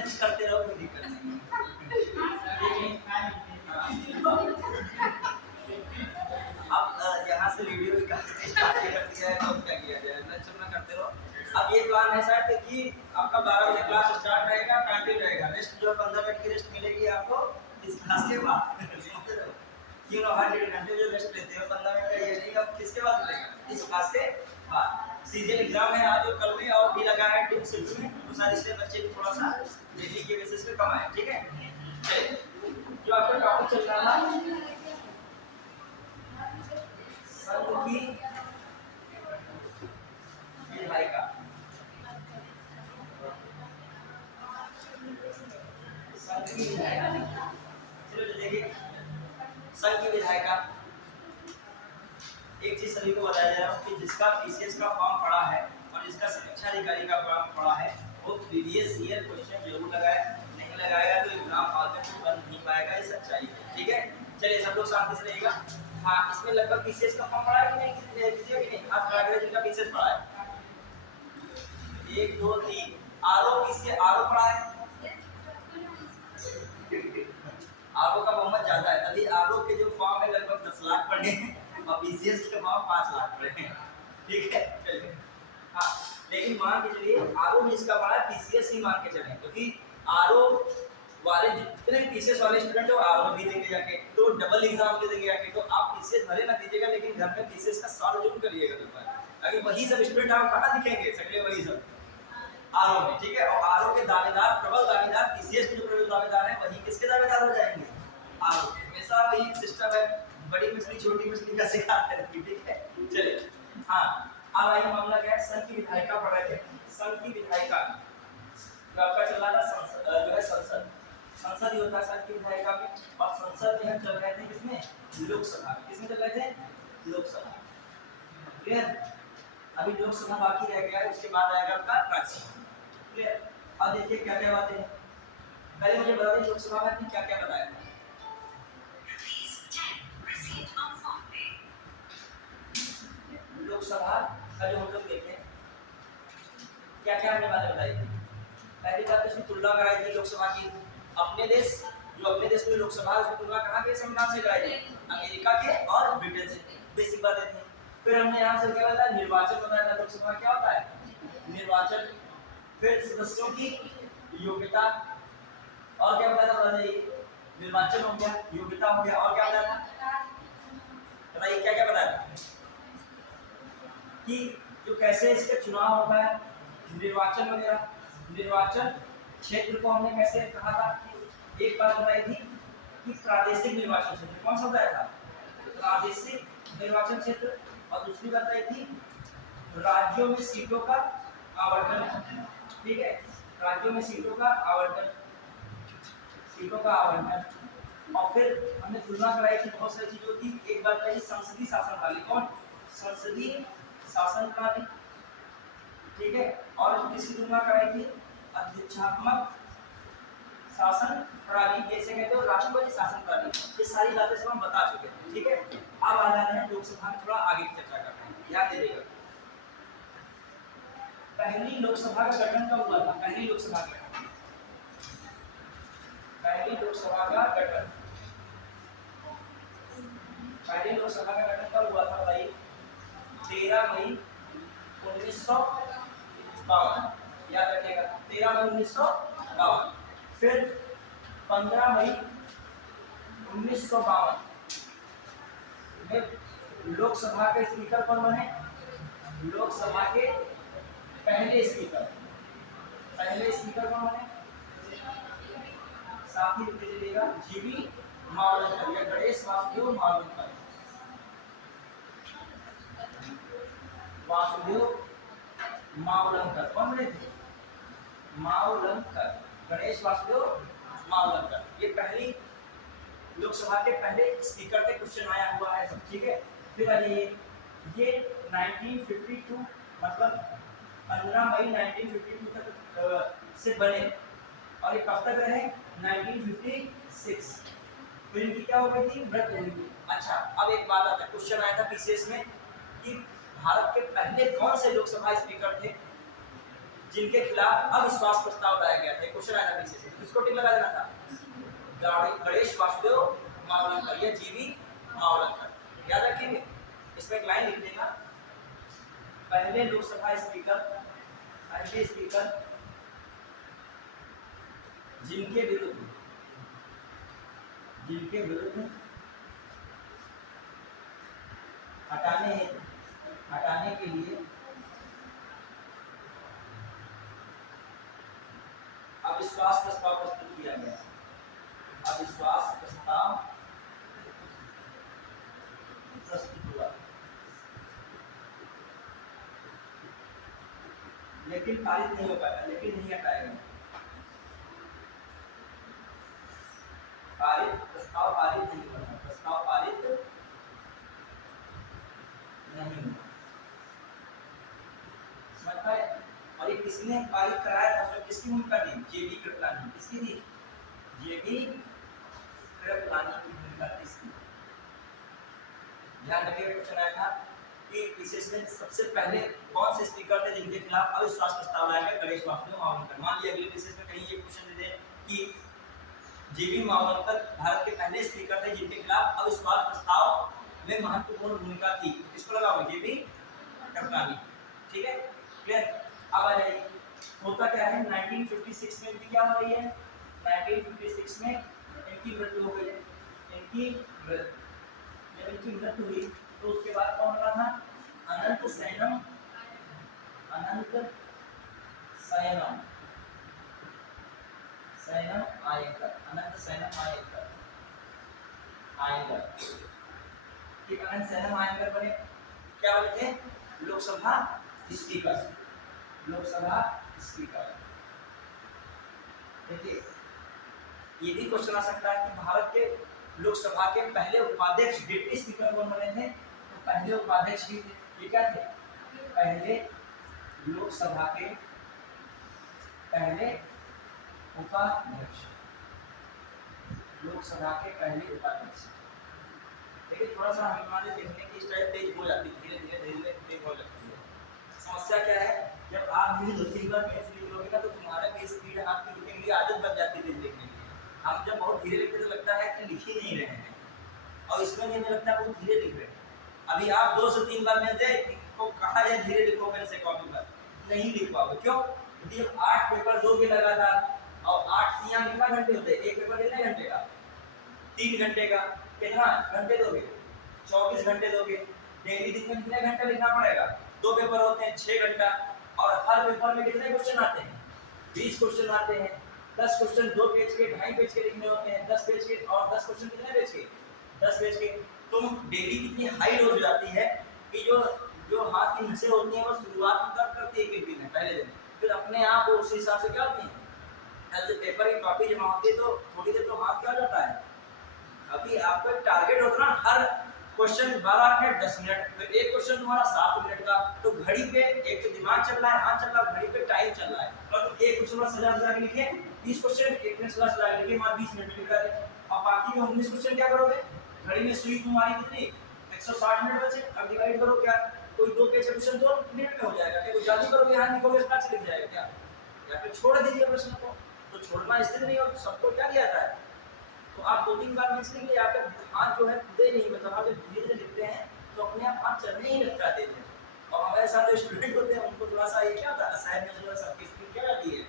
Lunch करते रहो, कोई दिक्कत नहीं। अब यहाँ से वीडियो स्टार्ट कर दिया है, तो क्या किया जाए, लंच अपना करते रहो। अब ये प्लान है सर कि आपका 12 बजे क्लास स्टार्ट रहेगा, कंटिन्यू रहेगा। रेस्ट जो 15 मिनट की रेस्ट मिलेगी आपको इस क्लास के बाद। क्यों ना हर 1.5 घंटे जो रेस्ट लेते हो 15 मिनट का, ये नहीं अब किसके बाद मिलेगा, इस क्लास के बाद। सीजन एग्जाम है आज और कल में, और भी लगा है टिप शिफ्ट में, तो सारे इसलिए बच्चे भी थोड़ा सा डेली के बेसिस पे कम आए, ठीक है। चलिए, जो आपका टॉपिक चल रहा है संघ की विधायिका, संघ की विधायिका। चलो देखिए, संघ की विधायिका एक चीज सभी को बताया जा रहा हूँ कि जिसका पीसीएस का फॉर्म पड़ा है और जिसका शिक्षा अधिकारी का फॉर्म पड़ा है वो प्रीवियस ईयर क्वेश्चन जरूर लगाए, नहीं लगाएगा तो एग्जाम हॉल में कुछ बन नहीं पाएगा, ये सच्चाई है, ठीक है। चलिए सब लोग शांति से रहिएगा। हाँ, इसमें लगभग पीसीएस का फॉर्म पड़ा है कि नहीं, किसी का कि नहीं? आज प्राइवेट का पीसीएस पड़ा है 1 2 3, आरओ किसके आरओ पड़ा है, आरओ का बहुमत ज्यादा है, तभी आरओ के जो फॉर्म है लगभग 10 लाख पड़े हैं और पीसीएस के फॉर्म 5 लाख पड़े हैं, ठीक है। चलिए, हाँ, लेकिन मान के चलिए आरओ जिसका पड़ा है पीसीएस ही मान के चलें, क्योंकि आरओ वाले जितने पीसीएस वाले स्टूडेंट हो आरओ भी देंगे जाके, तो डबल एग्जाम दे देंगे जाके, तो आप पीसीएस भले ना दीजिएगा लेकिन घर में पीसीएस का सॉल्व जरूर करिएगा पेपर, ताकि वही सब स्टूडेंट आप कहाँ दिखेंगे, सकले वही सब आरओ में, ठीक है। और आरओ के दावेदार, प्रबल दावेदार, पीसीएस के जो प्रबल दावेदार हैं वही किसके दावेदार हो जाएंगे, आरओ। हमेशा वही सिस्टम है, बड़ी मछली छोटी मछली का शिकार करती है, ठीक है। चलिए, हाँ, अब आइए मामला क्या है, संघ की विधायिका पढ़ रहे थे। संघ की विधायिका जो आपका चल रहा था संसद, जो है संसद ही होता है संघ की विधायिका में, और संसद में हम चल रहे थे किसमें, लोकसभा। किसमें चल रहे थे, लोकसभा, क्लियर। अभी लोकसभा बाकी रह गया है, उसके बाद आएगा आपका राज्यसभा, क्लियर। अब देखिए क्या क्या बातें हैं, पहले मुझे बता दें लोकसभा में क्या क्या बताया। लोकसभा का जो हम लोग देखें क्या क्या हमने बातें बताई थी। पहली बात इसकी तुलना कराई थी लोकसभा की, अपने देश जो अपने देश में लोकसभा उसकी तुलना कहाँ के संविधान से कराई थी, अमेरिका के और ब्रिटेन से, बेसिक बातें थी। फिर हमने यहाँ से क्या बताया, निर्वाचन बताया था, लोकसभा क्या होता है, निर्वाचन। फिर सदस्यों की योग्यता, और क्या बताया था, निर्वाचन हो गया, योग्यता हो गया, और क्या बताया था, बताइए क्या क्या बताया था, कि जो कैसे इसका चुनाव होता है, निर्वाचन वगैरह, निर्वाचन क्षेत्र को हमने कैसे कहा था, कि एक बात बताई थी कि प्रादेशिक निर्वाचन क्षेत्र, कौन सा बताया था, प्रादेशिक निर्वाचन क्षेत्र, और दूसरी बात बताई थी राज्यों में सीटों का आवंटन, ठीक है, राज्यों में सीटों का आवंटन, सीटों का आवंटन। और फिर हमने तुलना कराई थी बहुत सारी चीजों की, एक बात बताई संसदीय शासन प्रणाली, कौन, संसदीय शासन प्रणाली, ठीक है, और किसकी तुलना कराई थी, अध्यक्षात्मक शासन प्रणाली, जैसे कहते हो राष्ट्रपति शासन प्रणाली। ये सारी बातें सब हम बता चुके हैं, ठीक है। अब आ जाते हैं लोकसभा में, थोड़ा आगे की चर्चा करते हैं, ध्यान दीजिएगा। पहली लोकसभा का गठन कब हुआ था, पहली लोकसभा का गठन, पहली लोकसभा का गठन, पहली लोकसभा का गठन कब हुआ था, भाई 13 मई 1952, याद रखिएगा 13 मई 1952। फिर 15 मई 1952 में लोकसभा के स्पीकर कौन बने, लोकसभा के पहले स्पीकर, पहले स्पीकर कौन बने, साथ ही लिख लीजिएगा जीवी मावलंकर या गणेश वासुदेव मावलंकर, वासुदेव मावलंकर, कौन बने थे, मावलंकर, गणेश वासुदेव मावलंकर, ये पहली लोकसभा के पहले स्पीकर थे, क्वेश्चन आया हुआ है सब, ठीक है। फिर आइए ये 1952 मतलब 15 मई 1952 तक से बने, और ये कब तक रहे, 1956, फिर इनकी क्या हो गई थी, मृत्यु हुई थी। अच्छा, अब एक बात आता है, क्वेश्चन आया था पीसीएस में कि भारत के पहले कौन से लोकसभा स्पीकर थे, जिनके खिलाफ अविश्वास प्रस्ताव लाया गया था। क्वेश्चन आया था पीछे से, किसको टिक लगा देना था? गणेश वासुदेव मावलंकर या जीवी मावलंकर, याद रखिए। इसमें एक लाइन लिख देना, पहले लोकसभा स्पीकर, पहले स्पीकर जिनके विरुद्ध हटाने के लिए अविश्वास प्रस्ताव प्रस्तुत किया गया। अविश्वास प्रस्ताव प्रस्तुत हुआ, लेकिन पारित नहीं हो पाया, लेकिन नहीं हटाया गया। प्रस्ताव पारित नहीं हुआ, प्रस्ताव पारित नहीं हुआ, समझ पाए? और ये किसने पारित कराया था? उसमें किसकी भूमिका थी? जेबी कृपलानी। किसकी थी? जेबी कृपलानी की भूमिका थी इसकी। ध्यान रखिएगा, क्वेश्चन आया था कि विशेष में सबसे पहले कौन से स्पीकर थे जिनके खिलाफ अविश्वास प्रस्ताव लाया गया? गणेश वासुदेव मावलंकर। मान लिया अगले विशेष में कहीं ये क्वेश्चन दे दें कि जेबी मावलंकर भारत के पहले स्पीकर थे जिनके खिलाफ अविश्वास प्रस्ताव में महत्वपूर्ण भूमिका थी, किसको लगाओगे? जेबी कृपलानी। ठीक है, क्लियर? अब आ जाइए, होता क्या है 1956 में इनकी क्या हो रही है? 1956 में इनकी मृत्यु हो गई। जब इनकी मृत्यु हुई तो उसके बाद कौन बना था? अनंत सैनम आयेंगर। अनंत सैनम आयेंगर, ठीक। अनंत सैनम आयेंगर बने, क्या बने थे? लोकसभा स्पीकर। देखिए, ये भी क्वेश्चन आ सकता है कि भारत के लोकसभा के पहले उपाध्यक्ष डिप्टी स्पीकर कौन बने थे? तो पहले उपाध्यक्ष भी थे। ये क्या थे? पहले लोकसभा के पहले उपाध्यक्ष। देखिए, थोड़ा सा हमारे देखने की स्टाइल तेज हो जाती है, धीरे तेज हो जाती है। समस्या क्या है? जब आप भी 2-3 बार मैच लिख लोगे ना तो तुम्हारा भी स्पीड आपकी लिखने की आदत बन जाती है देखने की। हम जब बहुत धीरे लिखते तो लगता है कि लिख ही नहीं रहे हैं, और इसमें भी हमें लगता है बहुत धीरे लिख रहे हैं। अभी आप 2 से 3 बार मैच दे तो कहा जाए धीरे लिखो मेरे से कॉपी पर, नहीं लिख पाओगे। क्यों? क्योंकि 8 पेपर दोगे लगातार, और 8 यहाँ कितना घंटे होते हैं? एक पेपर कितने घंटे का? 3 घंटे का। कितना घंटे दोगे? 24 घंटे दोगे। डेली दिन में कितने घंटे लिखना पड़ेगा? 2 पेपर होते हैं 6 घंटा, और हर पेपर में कितने क्वेश्चन आते हैं? 20 क्वेश्चन आते हैं। 10 क्वेश्चन 2 पेज के 2.5 पेज के लिखने होते हैं, 10 पेज के, और 10 क्वेश्चन कितने पेज के? 10 पेज के। तुम डेली कितनी हाई रोज हो जाती है कि जो हाथ की नसें होती हैं वो शुरुआत में दर्द करती है एक दिन में, पहले दिन, फिर अपने आप वो उस हिसाब से क्या होती है? जब पेपर की कॉपी जमा होती है तो थोड़ी देर तो हाथ क्या हो जाता है। अभी आपका टारगेट होता ना हर क्वेश्चन 12 मिनट 10 मिनट, फिर एक क्वेश्चन तुम्हारा 7 मिनट का, तो घड़ी पे एक तो दिमाग चल रहा है, हाथ चल रहा है, घड़ी पे टाइम चल रहा है, और तुम एक क्वेश्चन सजा के लिखे 20 क्वेश्चन एक में सजा के लिखे मात्र 20 मिनट में लिखा है, और बाकी में 19 क्वेश्चन क्या करोगे? घड़ी में सुई तुम्हारी कितनी 160 मिनट बचे, अब डिवाइड करो, क्या कोई 2 पेज क्वेश्चन 2 मिनट में हो जाएगा? क्या कोई जल्दी करोगे हाथ लिखोगे स्टार्ट से लिख जाएगा क्या? या फिर छोड़ दीजिए प्रश्न को, तो छोड़ना इसलिए नहीं, और सबको क्या दिया जाता है, तो आप 2-3 बार मिस लिख लिया, आपका हाथ जो है खुदे नहीं, मतलब आप जब धीरे लिखते हैं तो अपने आप हाथ चलने ही लगता है। और हमारे साथ जो स्टूडेंट होते हैं उनको थोड़ा सा ये क्या होता है, असाइनमेंट जो है सबकी स्पीड क्या रहती है,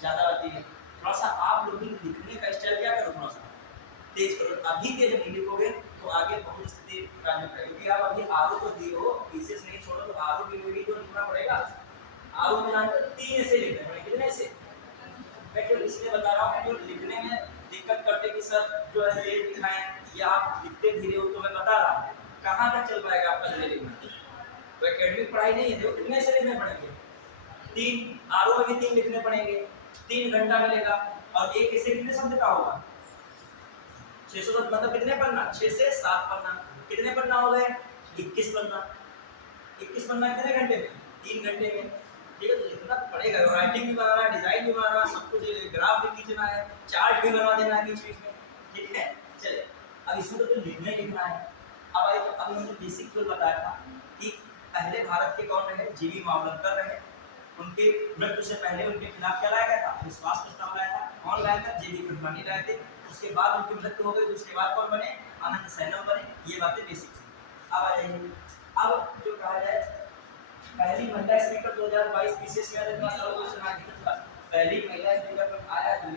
ज़्यादा रहती है। थोड़ा सा आप लोग लिखने का स्टाइल क्या करो, थोड़ा सा तेज करो। अभी तेज नहीं लिखोगे तो आगे बहुत स्थिति खराब होगी, क्योंकि आप अभी आरो को दिए हो, विशेष नहीं छोड़ो, तो आरो की भी तो लिखना पड़ेगा। आरो में ना 3 ऐसे लिखने पड़ेंगे, कितने ऐसे? मैं केवल इसलिए बता रहा हूँ जो लिखने में दिक्कत करते कि सर जो है तेज लिखाएं या आप लिखते धीरे हो, तो मैं बता रहा हूँ कहाँ तक चल पाएगा आपका धीरे लिखना। तो एकेडमिक पढ़ाई नहीं है, तो कितने से लिखने पड़ेंगे? 3, आरो में भी 3 लिखने पड़ेंगे, 3 घंटा मिलेगा, और एक ऐसे कितने शब्द का होगा? 600, मतलब कितने पन्ना? 6 से 7 पन्ना। कितने पन्ना हो गए? 21 पन्ना। 21 पन्ना कितने घंटे में? 3 घंटे में। ठीक है, तो लिखना पड़ेगा, राइटिंग भी बनाना है, डिजाइन भी बनाना है, सब कुछ, ग्राफ भी खींचना है, चार्ट भी बनवा देना है बीच में। ठीक है, चलिए अब इसमें तो लिखना लिखना है। अब हमने बेसिक तो बताया था कि पहले भारत के कौन रहे? जीवी मावलंकर रहे, उनके मृत्यु से पहले उनके खिलाफ क्या लाया गया था? अविश्वास प्रस्ताव लाया था। कौन लाया था? जेबी कृपलानी लाए थे। उसके बाद उनकी मृत्यु हो गई तो उसके बाद कौन बने? आनंद सैनम बने। ये बातें बेसिक थी। अब आ जाइए, अब जो कहा जाए पहली महिला स्पीकर 2022 विशेष में इतना सारा क्वेश्चन आ गया। पहली महिला स्पीकर पर आया जो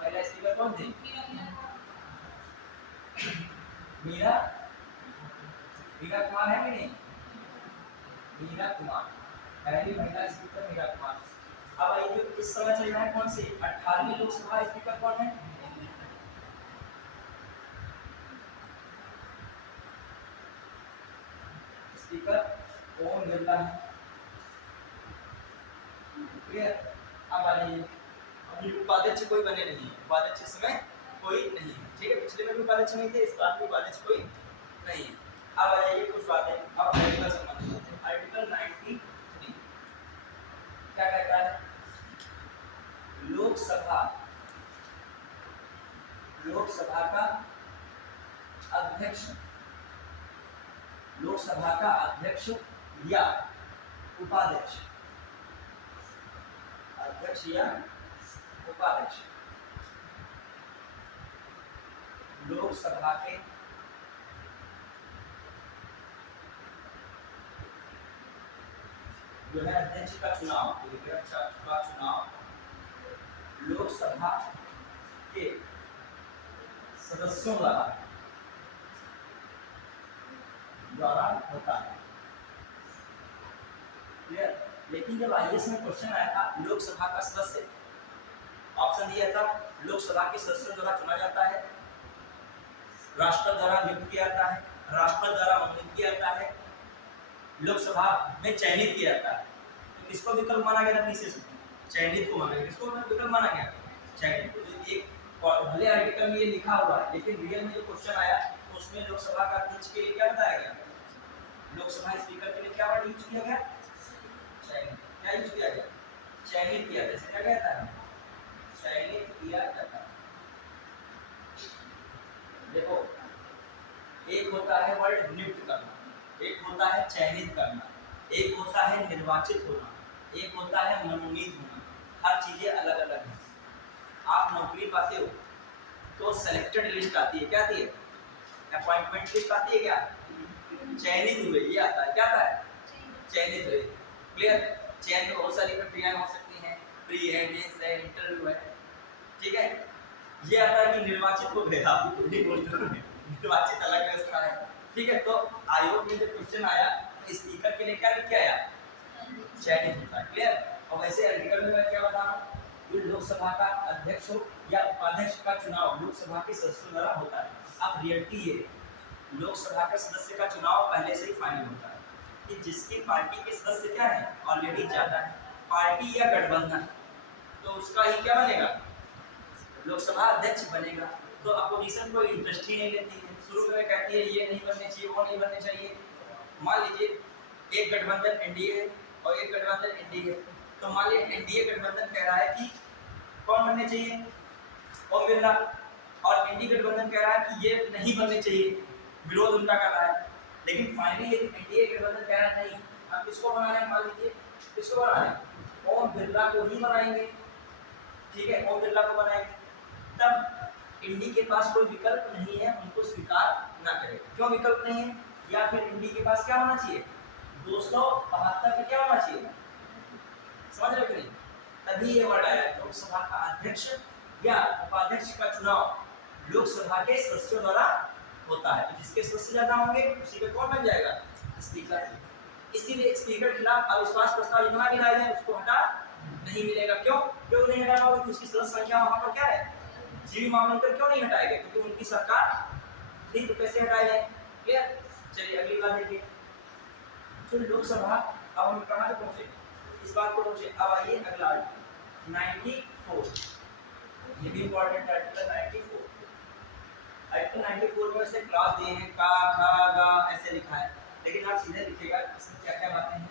महिला स्पीकर कौन थी? मीरा कुमार है कि नहीं? मीरा कुमार पहली महिला स्पीकर मीरा कुमार। अब आइए जो इस समय चल रहा है कौन से 18वीं लोकसभा स्पीकर कौन है? स्पीकर ओम बिरला है। क्लियर? अब आ जाइए, अभी उपाध्यक्ष कोई बने नहीं, उपाध्यक्ष इस समय कोई नहीं है। ठीक है, पिछले में भी उपाध्यक्ष नहीं थे, इस बार भी उपाध्यक्ष कोई नहीं है। अब आ जाइए कुछ बातें, अब आर्टिकल संबंधित होते हैं। आर्टिकल 93 क्या कहता है? लोकसभा का अध्यक्ष, लोकसभा का अध्यक्ष या उपाध्यक्ष, अध्यक्ष या उपाध्यक्ष लोकसभा के जो है अध्यक्ष का चुनाव, लोकसभा के सदस्यों द्वारा होता है। क्लियर? लेकिन जब आईएएस में क्वेश्चन आया था लोकसभा का सदस्य, ऑप्शन दिया था लोकसभा के सदस्यों द्वारा चुना जाता है, राष्ट्रपति द्वारा नियुक्त किया जाता है, राष्ट्रपति द्वारा मनोनीत किया जाता है, लोकसभा में चयनित किया जाता है। तो किसको विकल्प माना गया था? पीसीएस में चयनित को माना गया। किसको विकल्प माना गया? चयनित। तो एक भले आर्टिकल में ये लिखा हुआ है लेकिन रियल में जो क्वेश्चन आया तो उसमें लोकसभा का अध्यक्ष के लिए क्या बताया गया? लोकसभा स्पीकर के लिए क्या वर्ड यूज किया गया? चयनित। क्या यूज किया गया? चयनित किया। जैसे क्या कहता है? चयनित किया जाता है। देखो, एक होता है वर्ड नियुक्त करना, एक होता है चयनित करना, एक होता है निर्वाचित होना, एक होता है मनोनीत होना। हर चीजें अलग अलग हैं। आप नौकरी पाते हो तो सेलेक्टेड लिस्ट आती है, क्या आती है? अपॉइंटमेंट लिस्ट आती है। क्या? चयनित हुए ये आता है। क्या आता है? चयनित हुए। क्लियर? चयन में बहुत सारी प्रक्रियाएं हो सकती हैं, प्री है, मेंस है, इंटरव्यू है। ठीक है, ये आता है कि निर्वाचित हो गया, निर्वाचित अलग व्यवस्था है। ठीक है, तो आयोग में जब क्वेश्चन आया स्पीकर के लिए क्या लिख के आया? चयनित होता है। क्लियर? और वैसे आर्टिकल में मैं क्या बता रहा हूँ, लोकसभा का अध्यक्ष हो या उपाध्यक्ष का चुनाव लोकसभा के सदस्यों द्वारा होता है। अब रियलिटी ये लोकसभा के सदस्य का चुनाव पहले से ही फाइनल होता है कि जिसकी पार्टी के सदस्य क्या है ऑलरेडी ज्यादा है, पार्टी या गठबंधन, तो उसका ही क्या बनेगा? लोकसभा अध्यक्ष बनेगा। तो अपोजिशन को इंटरेस्ट ही नहीं लेती है, शुरू में कहती है ये नहीं बनने चाहिए, वो नहीं बनने चाहिए। मान लीजिए एक गठबंधन एनडीए है और एक गठबंधन एनडीए है, तो मान लीजिए एनडीए गठबंधन कह रहा है कि कौन बनने चाहिए? ओम बिरला। और एनडीए गठबंधन कह रहा है कि ये नहीं बनने चाहिए, विरोध उनका कर रहा है। लेकिन फाइनली एनडीए गठबंधन कह रहा है नहीं, हम किसको बना रहे हैं? मान लीजिए किसको बना रहे हैं? ओम बिरला को ही बनाएंगे। ठीक है, ओम बिरला को बनाएंगे। तब एनडीए के पास कोई विकल्प नहीं है उनको स्वीकार ना करे। क्यों विकल्प नहीं है? या फिर एनडीए के पास क्या होना चाहिए? 272 पे क्या होना चाहिए? समझ रहे हो कि नहीं? तभी ये वर्ड आया लोकसभा का अध्यक्ष या उपाध्यक्ष का चुनाव लोकसभा के सदस्यों द्वारा होता है। तो जिसके सदस्य ज्यादा होंगे उसी पे कौन बन जाएगा? स्पीकर। इसीलिए स्पीकर के खिलाफ अविश्वास प्रस्ताव जितना भी लाया जाए उसको हटा नहीं मिलेगा। क्यों नहीं हटा पाओगे? क्योंकि उसकी सदस्य संख्या वहां पर क्या है? जीवी मामले क्यों नहीं हटाएंगे? क्योंकि उनकी सरकार थी, तो कैसे हटाए जाए? क्लियर? चलिए अगली बात देखिए, जो लोकसभा, अब हम कहाँ तक पहुंचे? इस बात को पहुंचे। अब आइए अगला आर्टिकल 94, ये भी इंपॉर्टेंट आर्टिकल 94। आर्टिकल 94 में से क्लास दिए हैं का, खा, गा ऐसे लिखा है, लेकिन आप सीधे लिखिएगा इसमें क्या क्या बातें हैं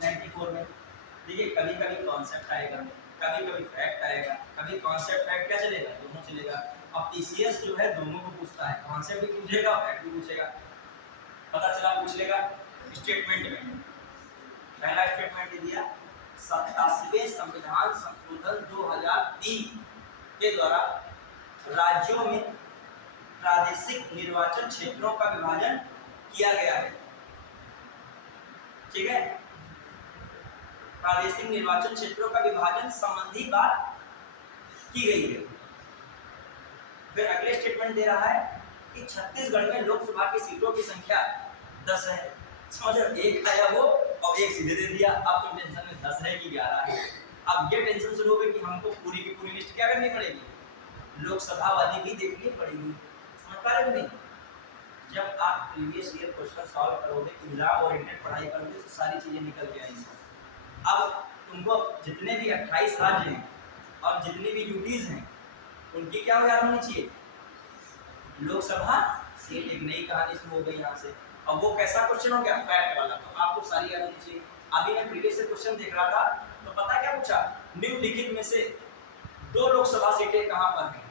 94 में। देखिए कभी कभी कॉन्सेप्ट आएगा, कभी कभी फैक्ट आएगा, कभी कॉन्सेप्ट फैक्ट क्या चलेगा? दोनों चलेगा। अब पीसीएस जो है दोनों को पूछता है, कॉन्सेप्ट भी पूछेगा, फैक्ट भी पूछेगा। पता चला पूछ लेगा स्टेटमेंट में पहला स्टेटमेंट दे दिया 87वें संविधान संशोधन 2003 के द्वारा राज्यों में प्रादेशिक निर्वाचन क्षेत्रों का विभाजन किया गया है। ठीक है, प्रादेशिक निर्वाचन क्षेत्रों का विभाजन संबंधी बात की गई है। फिर अगले स्टेटमेंट दे रहा है कि छत्तीसगढ़ में लोकसभा की सीटों की संख्या 10 है। समझ रहे, एक आया वो और एक सीधे दे दिया। अब तो टेंशन में 10 है कि 11 है। अब ये टेंशन शुरू हो गई कि हमको पूरी की पूरी लिस्ट क्या करनी पड़ेगी, लोकसभा वाली भी देखनी पड़ेगी। समझ पा रहे हो नहीं? जब आप प्रीवियस ईयर क्वेश्चन सॉल्व करोगे, एग्जाम ओरिएंटेड पढ़ाई करोगे, तो सारी चीजें निकल के आएंगी। अब तुमको जितने भी 28 राज्य हैं और जितनी भी यूटीज हैं उनकी क्या याद होनी चाहिए, लोकसभा सीट। एक नई कहानी शुरू हो गई यहाँ से। अब वो कैसा क्वेश्चन हो गया, फैक्ट वाला, तो आपको सारी याद होनी चाहिए। अभी मैं प्रीवियस ईयर क्वेश्चन देख रहा था तो पता क्या पूछा, निम्नलिखित में से 2 लोकसभा सीटें कहाँ पर हैं।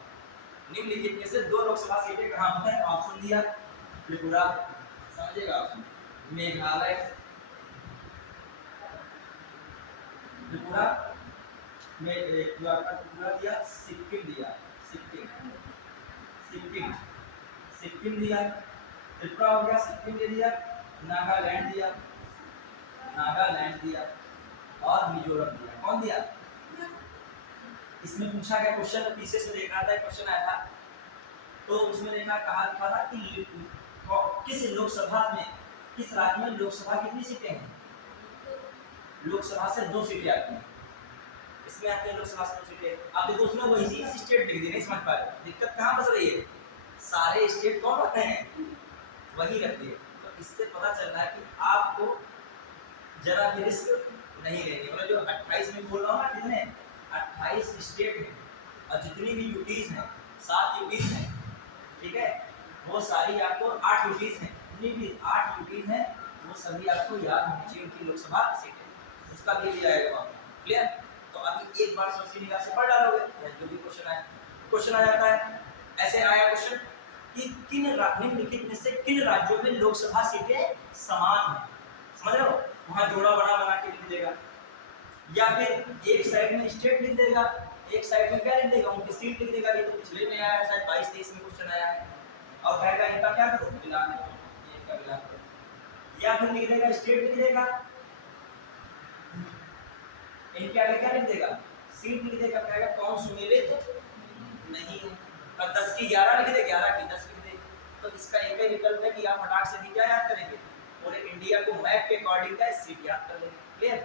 निम्नलिखित में से 2 लोकसभा सीटें कहाँ पर हैं, ऑप्शन दिया त्रिपुरा, समझिएगा ऑप्शन, मेघालय, त्रिपुरा में त्रिपुरा दिया, सिक्किम दिया, सिक्किम दिया, त्रिपुरा हो गया, सिक्किम दे दिया, नागालैंड दिया और मिजोरम दिया। कौन दिया? इसमें पूछा गया क्वेश्चन, पीछे से देख रहा था, क्वेश्चन आया था तो उसमें कहा था कि किस लोकसभा में, किस राज्य में लोकसभा कितनी सीटें हैं, लोकसभा से 2 सीटें आती हैं। इसमें आते हैं लोकसभा से 2 सीटें। अब देखो उसमें वही स्टेट लिख दी, नहीं समझ पा रहे, दिक्कत कहाँ फंस रही है, सारे स्टेट कौन होते हैं, वही रखती है। तो इससे पता चल रहा है कि आपको जरा भी रिस्क नहीं लेनी। मतलब जो 28 में बोल रहा हूँ ना, कितने 28 स्टेट हैं और जितनी भी यूटीज हैं, 7 यूटीज हैं, ठीक है, वो सारी आपको 8 यूटीज हैं, जितनी भी 8 यूटीज हैं वो सभी आपको याद होनी चाहिए, उनकी लोकसभा सीटें, उसका भी दिया जाएगा। क्लियर? तो अभी एक बार सोचिए, निगाह से पढ़ डालोगे जो भी क्वेश्चन आ जाता है। ऐसे आया क्वेश्चन कि किन निम्नलिखित में से किन राज्यों में लोकसभा सीटें समान हैं। समझ रहे हो, वहां जोड़ा बड़ा बना के लिख देगा, या फिर एक साइड में स्टेट लिख देगा, एक साइड में क्या लिख देगा, उनकी सीट लिख देगा। ये तो पिछले में आया है, शायद 22-23 में क्वेश्चन आया है। और कहेगा इनका क्या करो, मिलान करो, इनका मिलान करो, या फिर लिख देगा स्टेट लिख देगा, इनके आगे क्या लिख देगा, सीट लिख देगा, कहेगा कौन सुमेलित नहीं है, और 10 की 11 लिख दे, 11 की 10 लिख दे। तो इसका एक ही विकल्प है कि आप फटाक से भी क्या याद करेंगे, पूरे इंडिया को मैप के अकॉर्डिंग का सीट याद कर लेंगे। क्लियर?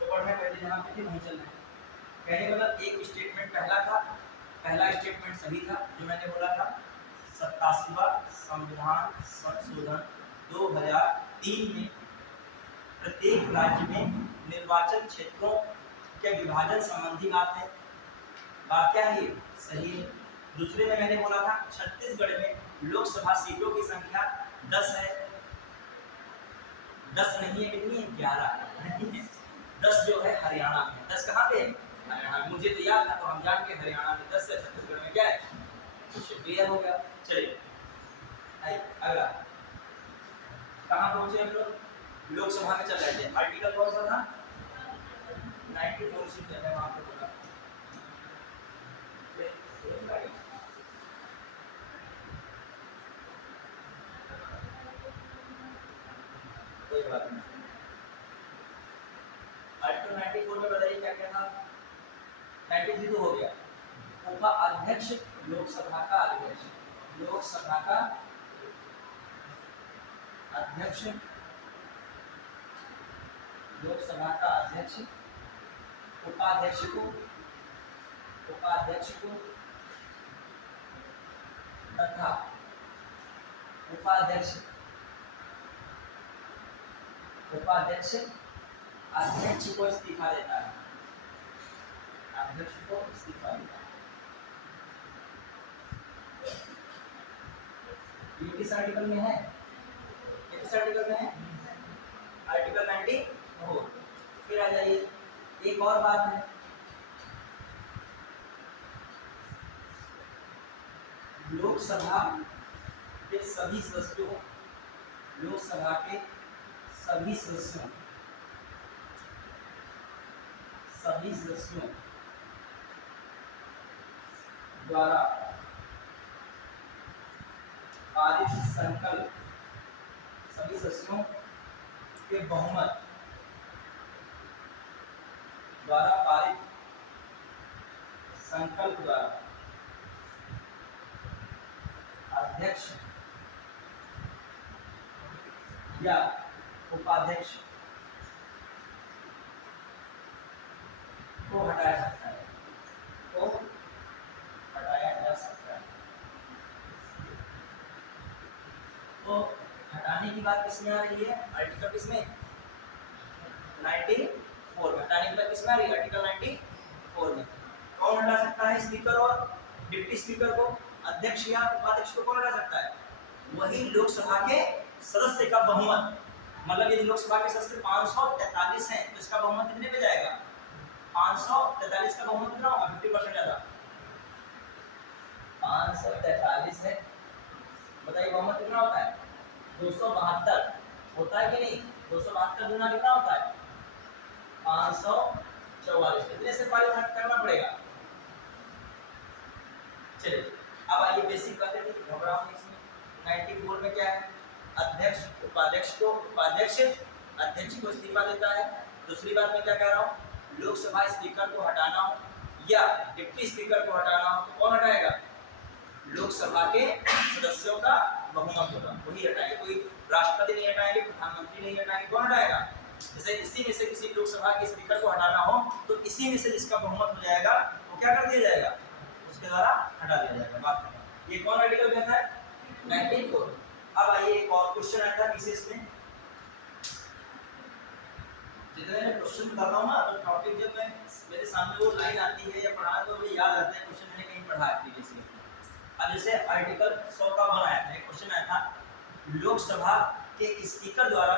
तो पढ़ना पहले जहाँ पे नहीं चलना है। कहने मतलब एक स्टेटमेंट पहला था, पहला स्टेटमेंट सही था जो मैंने बोला था, 87वां संविधान संशोधन 2003 में प्रत्येक राज्य में निर्वाचन क्षेत्रों के विभाजन संबंधी बात है। बात क्या है, सही है। दूसरे में मैंने बोला था छत्तीसगढ़ में लोकसभा सीटों की संख्या 10 है, 10 नहीं है, कितनी है, 11 10 जो है हरियाणा में। 10 कहाँ पे है, हरियाणा। मुझे तो याद था, तो हम जान के हरियाणा में 10 है, छत्तीसगढ़ में क्या है, कुछ क्लियर हो गया। चलिए अगला, कहाँ पहुंचे हम लोग, लोकसभा में चल रहे थे। आर्टिकल कौन सा था, 94 सीट है वहां पे बोला। कोई बात नहीं, आर्टिकल 94 में बताइए क्या क्या था। 93 तो हो गया, उपाध्यक्ष, लोकसभा का अध्यक्ष, लोकसभा का अध्यक्ष, लोकसभा का अध्यक्ष, उपाध्यक्ष को तथा उपाध्यक्ष अध्यक्ष को इस्तीफा देता है, अध्यक्ष को इस्तीफा देता है। ये किस आर्टिकल में है, किस आर्टिकल में है, आर्टिकल 94। फिर आ जाइए, एक और बात है, लोकसभा के सभी सदस्यों, लोकसभा के सभी सदस्यों सभी सदस्यों द्वारा पारित संकल्प, सभी सदस्यों के बहुमत द्वारा पारित संकल्प द्वारा अध्यक्ष या उपाध्यक्ष को हटाया सकता है, को हटाया जा सकता है। तो हटाने की बात किसमें आ रही है? आर्टिकल किसमें? 94 में। हटाने की बात किसमें आ रही है? आर्टिकल 94 में। कौन हटा सकता है? स्पीकर और डिप्टी स्पीकर को। अध्यक्ष या उपाध्यक्ष को कौन हटा सकता है? वही लोकसभा के सदस्य का बहुमत। मतलब यदि लोकसभा के सदस्य 543 हैं तो इसका बहुमत कितने पे जाएगा? 543 का बहुमत कितना होगा? 50% ज्यादा। 543 है, बताइए बहुमत कितना होता है? 272 होता है कि नहीं? 272 गुना कितना होता है? 544। कितने से पारित करना पड़ेगा? चलिए अब आइए बेसिक बातें, घबराओ नहीं इसमें। 94 में क्या है? अध्यक्ष उपाध्यक्ष को, उपाध्यक्ष अध्यक्ष को इस्तीफा देता है। दूसरी बात मैं क्या कह रहा हूँ? लोकसभा स्पीकर को हटाना हो या डिप्टी स्पीकर को हटाना हो तो कौन हटाएगा? लोकसभा के सदस्यों का बहुमत होगा, वही हटाएंगे। कोई राष्ट्रपति नहीं हटाएंगे, प्रधानमंत्री नहीं हटाएंगे, कौन हटाएगा? जैसे इसी में से किसी लोकसभा के स्पीकर को हटाना हो तो इसी में से जिसका बहुमत हो जाएगा वो क्या कर दिया जाएगा? उसके द्वारा हटा दिया जाएगा। बात करना, ये कौन आर्टिकल कहता है? 94। अब आइए एक और क्वेश्चन आया था विशेष में। जितने मैं क्वेश्चन बताता हूँ ना तो टॉपिक जब मैं मेरे सामने वो लाइन आती है या पढ़ा तो मुझे याद आता है क्वेश्चन मैंने कहीं पढ़ा है प्रीवियसली। अब जैसे आर्टिकल 100 का बनाया था, एक क्वेश्चन आया था, लोकसभा के स्पीकर द्वारा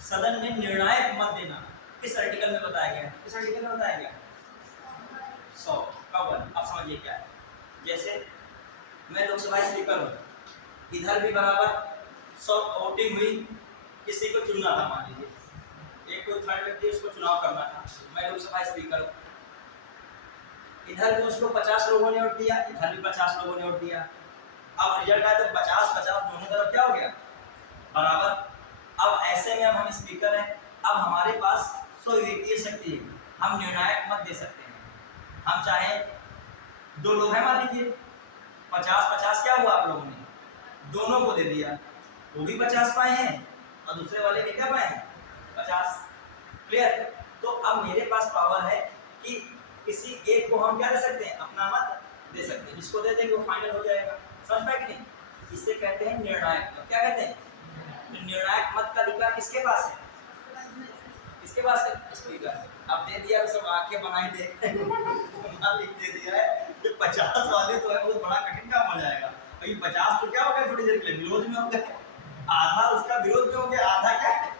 सदन में निर्णायक मत देना किस आर्टिकल में बताया गया? किस आर्टिकल में बताया गया? 100 का 1। अब समझिए क्या है। जैसे मैं लोकसभा स्पीकर हूँ, इधर भी बराबर 100 वोटिंग हुई, किसी को चुनना था, मान लीजिए एक कोई थर्ड व्यक्ति उसको चुनाव करना था, मैं लोकसभा स्पीकर हूँ, इधर भी उसको 50 लोगों ने वोट दिया, इधर भी 50 लोगों ने वोट दिया। अब रिजल्ट आया तो 50-50 दोनों तरफ क्या हो गया? बराबर। अब ऐसे में अब हम स्पीकर हैं, अब हमारे पास स्वविवेकीय शक्ति है, हम निर्णायक मत दे सकते हैं। हम चाहे 2 लोग हैं मान लीजिए, 50-50 क्या हुआ? आप लोगों ने दोनों को दे दिया, वो भी 50 पाए हैं और दूसरे वाले भी क्या पाए हैं? 50। क्लियर? तो अब मेरे पास पावर है कि किसी एक को हम क्या दे सकते हैं? अपना मत दे सकते हैं, जिसको दे देंगे वो फाइनल हो जाएगा। समझ पाए कि नहीं? इसे कहते हैं निर्णायक मत। क्या कहते हैं? तो निर्णायक मत का अधिकार किसके पास है? किसके पास है? स्पीकर। अब दे दिया तो सब आंखें बनाए देख लिख दे दिया है कि 50 वाले तो है, बहुत बड़ा कठिन काम हो जाएगा। भाई 50 तो क्या हो गया? थोड़ी देर के लिए विरोध में हो गए, आधा उसका विरोध में हो गया, आधा क्या है?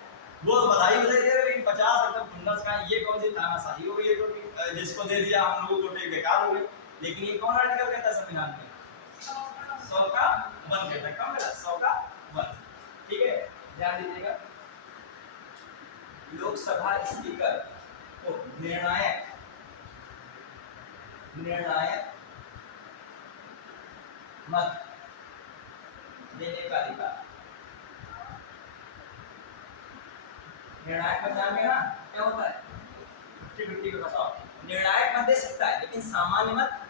वो बधाई दे रहे, लेकिन 50 एकदम खुंदस का। ये कौन सी तानाशाही हो गई है जो जिसको दे दिया हम लोगों को बेकार हो गई। लेकिन ये कौन आर्टिकल कहता है संविधान में? 100 का 1 कहता है। कम कहता है? 100 का 1। ठीक है, ध्यान दीजिएगा। लोकसभा स्पीकर को निर्णायक मत देने का अधिकार। निर्णायक मत जान गए ना क्या होता है? 50-50 को बताओ। निर्णायक मत दे सकता है लेकिन सामान्य मत।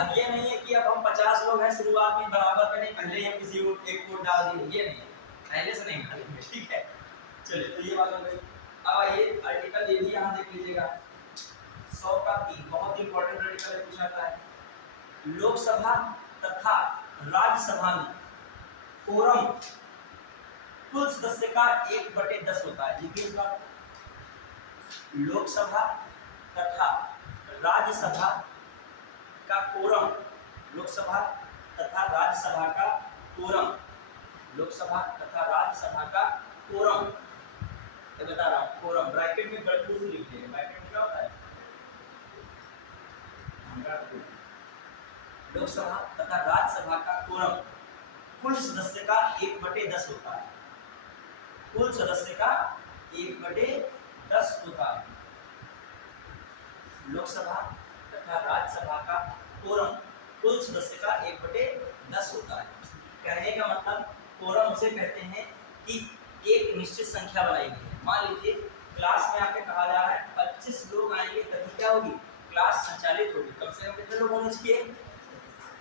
अब ये नहीं है कि अब हम 50 लोग हैं शुरुआत में बराबर पे, नहीं पहले ही हम किसी को एक वोट डाल दिए, ये नहीं, पहले से नहीं डालेंगे। ठीक है, चलिए तो ये बात हो गई। अब आइए आर्टिकल ये भी यहाँ देख लीजिएगा, 100 का 3, बहुत इंपॉर्टेंट आर्टिकल है, पूछा था। लोकसभा तथा राज्यसभा में कोरम कुल सदस्य का 1/10 होता है। लिखिए इस बात। लोकसभा तथा राज्यसभा का कोरम, लोकसभा तथा राज्यसभा का कोरम, लोकसभा तथा राज्यसभा का कोरम, ये बता रहा हूँ, कोरम ब्रैकेट में गढ़पुर लिख लीजिए। ब्रैकेट में क्या होता है? लोकसभा तथा राज्यसभा का कोरम कुल सदस्य का 1/10 होता है। कुल सदस्य का 1/10 होता है। लोकसभा तथा राज्यसभा का कोरम कुल सदस्य का 1/10 होता है। कहने का मतलब कोरम उसे कहते हैं कि एक निश्चित संख्या बनाई गई है। मान लीजिए क्लास में आपके कहा जा रहा है 25 लोग आएंगे तभी क्या होगी, क्लास संचालित होगी। कम से कम कितने लोग होने चाहिए,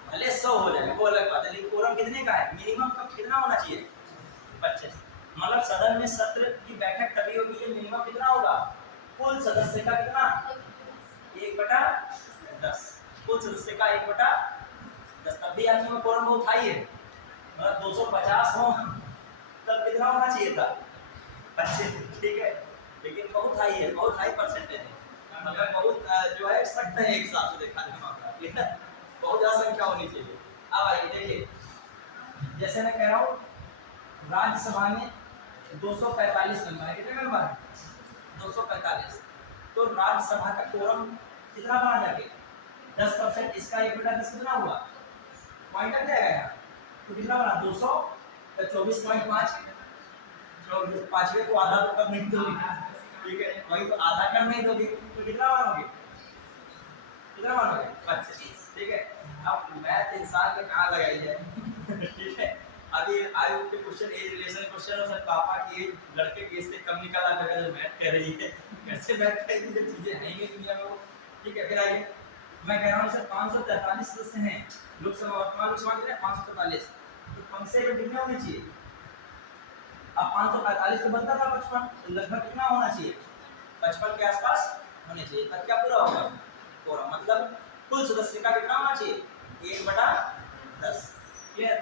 भले 100 हो जाए वो अलग बात है, लेकिन कोरम कितने का है, मिनिमम का कितना होना चाहिए, 25। मतलब सदन में सत्र की बैठक तभी होगी जब मिनिमम कितना होगा, कुल सदस्य का कितना, 1/10। कुल सदस्य का 1/10, तब भी आदमी में कोरम बहुत हाई है। मतलब 250 हो तब कितना होना चाहिए था, 25, ठीक है, लेकिन बहुत हाई है, बहुत हाई परसेंटेज है। मतलब बहुत जो है सख्त है एक हिसाब से देखा जाए मामला, ठीक है, बहुत ज़्यादा संख्या होनी चाहिए। अब आइए देखिए, जैसे मैं कह रहा हूँ राज्यसभा में 245 मेंबर है, कितने मेंबर है, 245। तो राज्यसभा का कोरम कितना बना जाके 10%, इसका 1/10 कितना हुआ, पॉइंट आ जाएगा यहाँ, तो कितना बना 224.5, 5वें को आधा तो कर नहीं दोगे, ठीक है, वही तो आधा कर नहीं दोगे तो कितना मानोगे, कितना मानोगे, 25, ठीक है। अब मैथ इंसान में कहाँ लगाई जाए ठीक है, अभी आयु के क्वेश्चन, एज रिलेशन क्वेश्चन और सर पापा की एज लड़के की एज से कम निकल आ गया, मैथ कह रही है, कैसे मैथ कह रही चीजें हैं ही दुनिया में वो, ठीक है। फिर आइए, मैं कह रहा हूँ सर 543 सदस्य हैं लोकसभा, वर्तमान लोकसभा कितने 543, तो कम से कम कितने होने चाहिए, अब 545 तो बनता था 55, तो लगभग कितना होना चाहिए, 55 के आसपास होने चाहिए, तब क्या पूरा होगा कोरम। मतलब कुल सदस्य का कितना होना चाहिए, 1/10, क्लियर।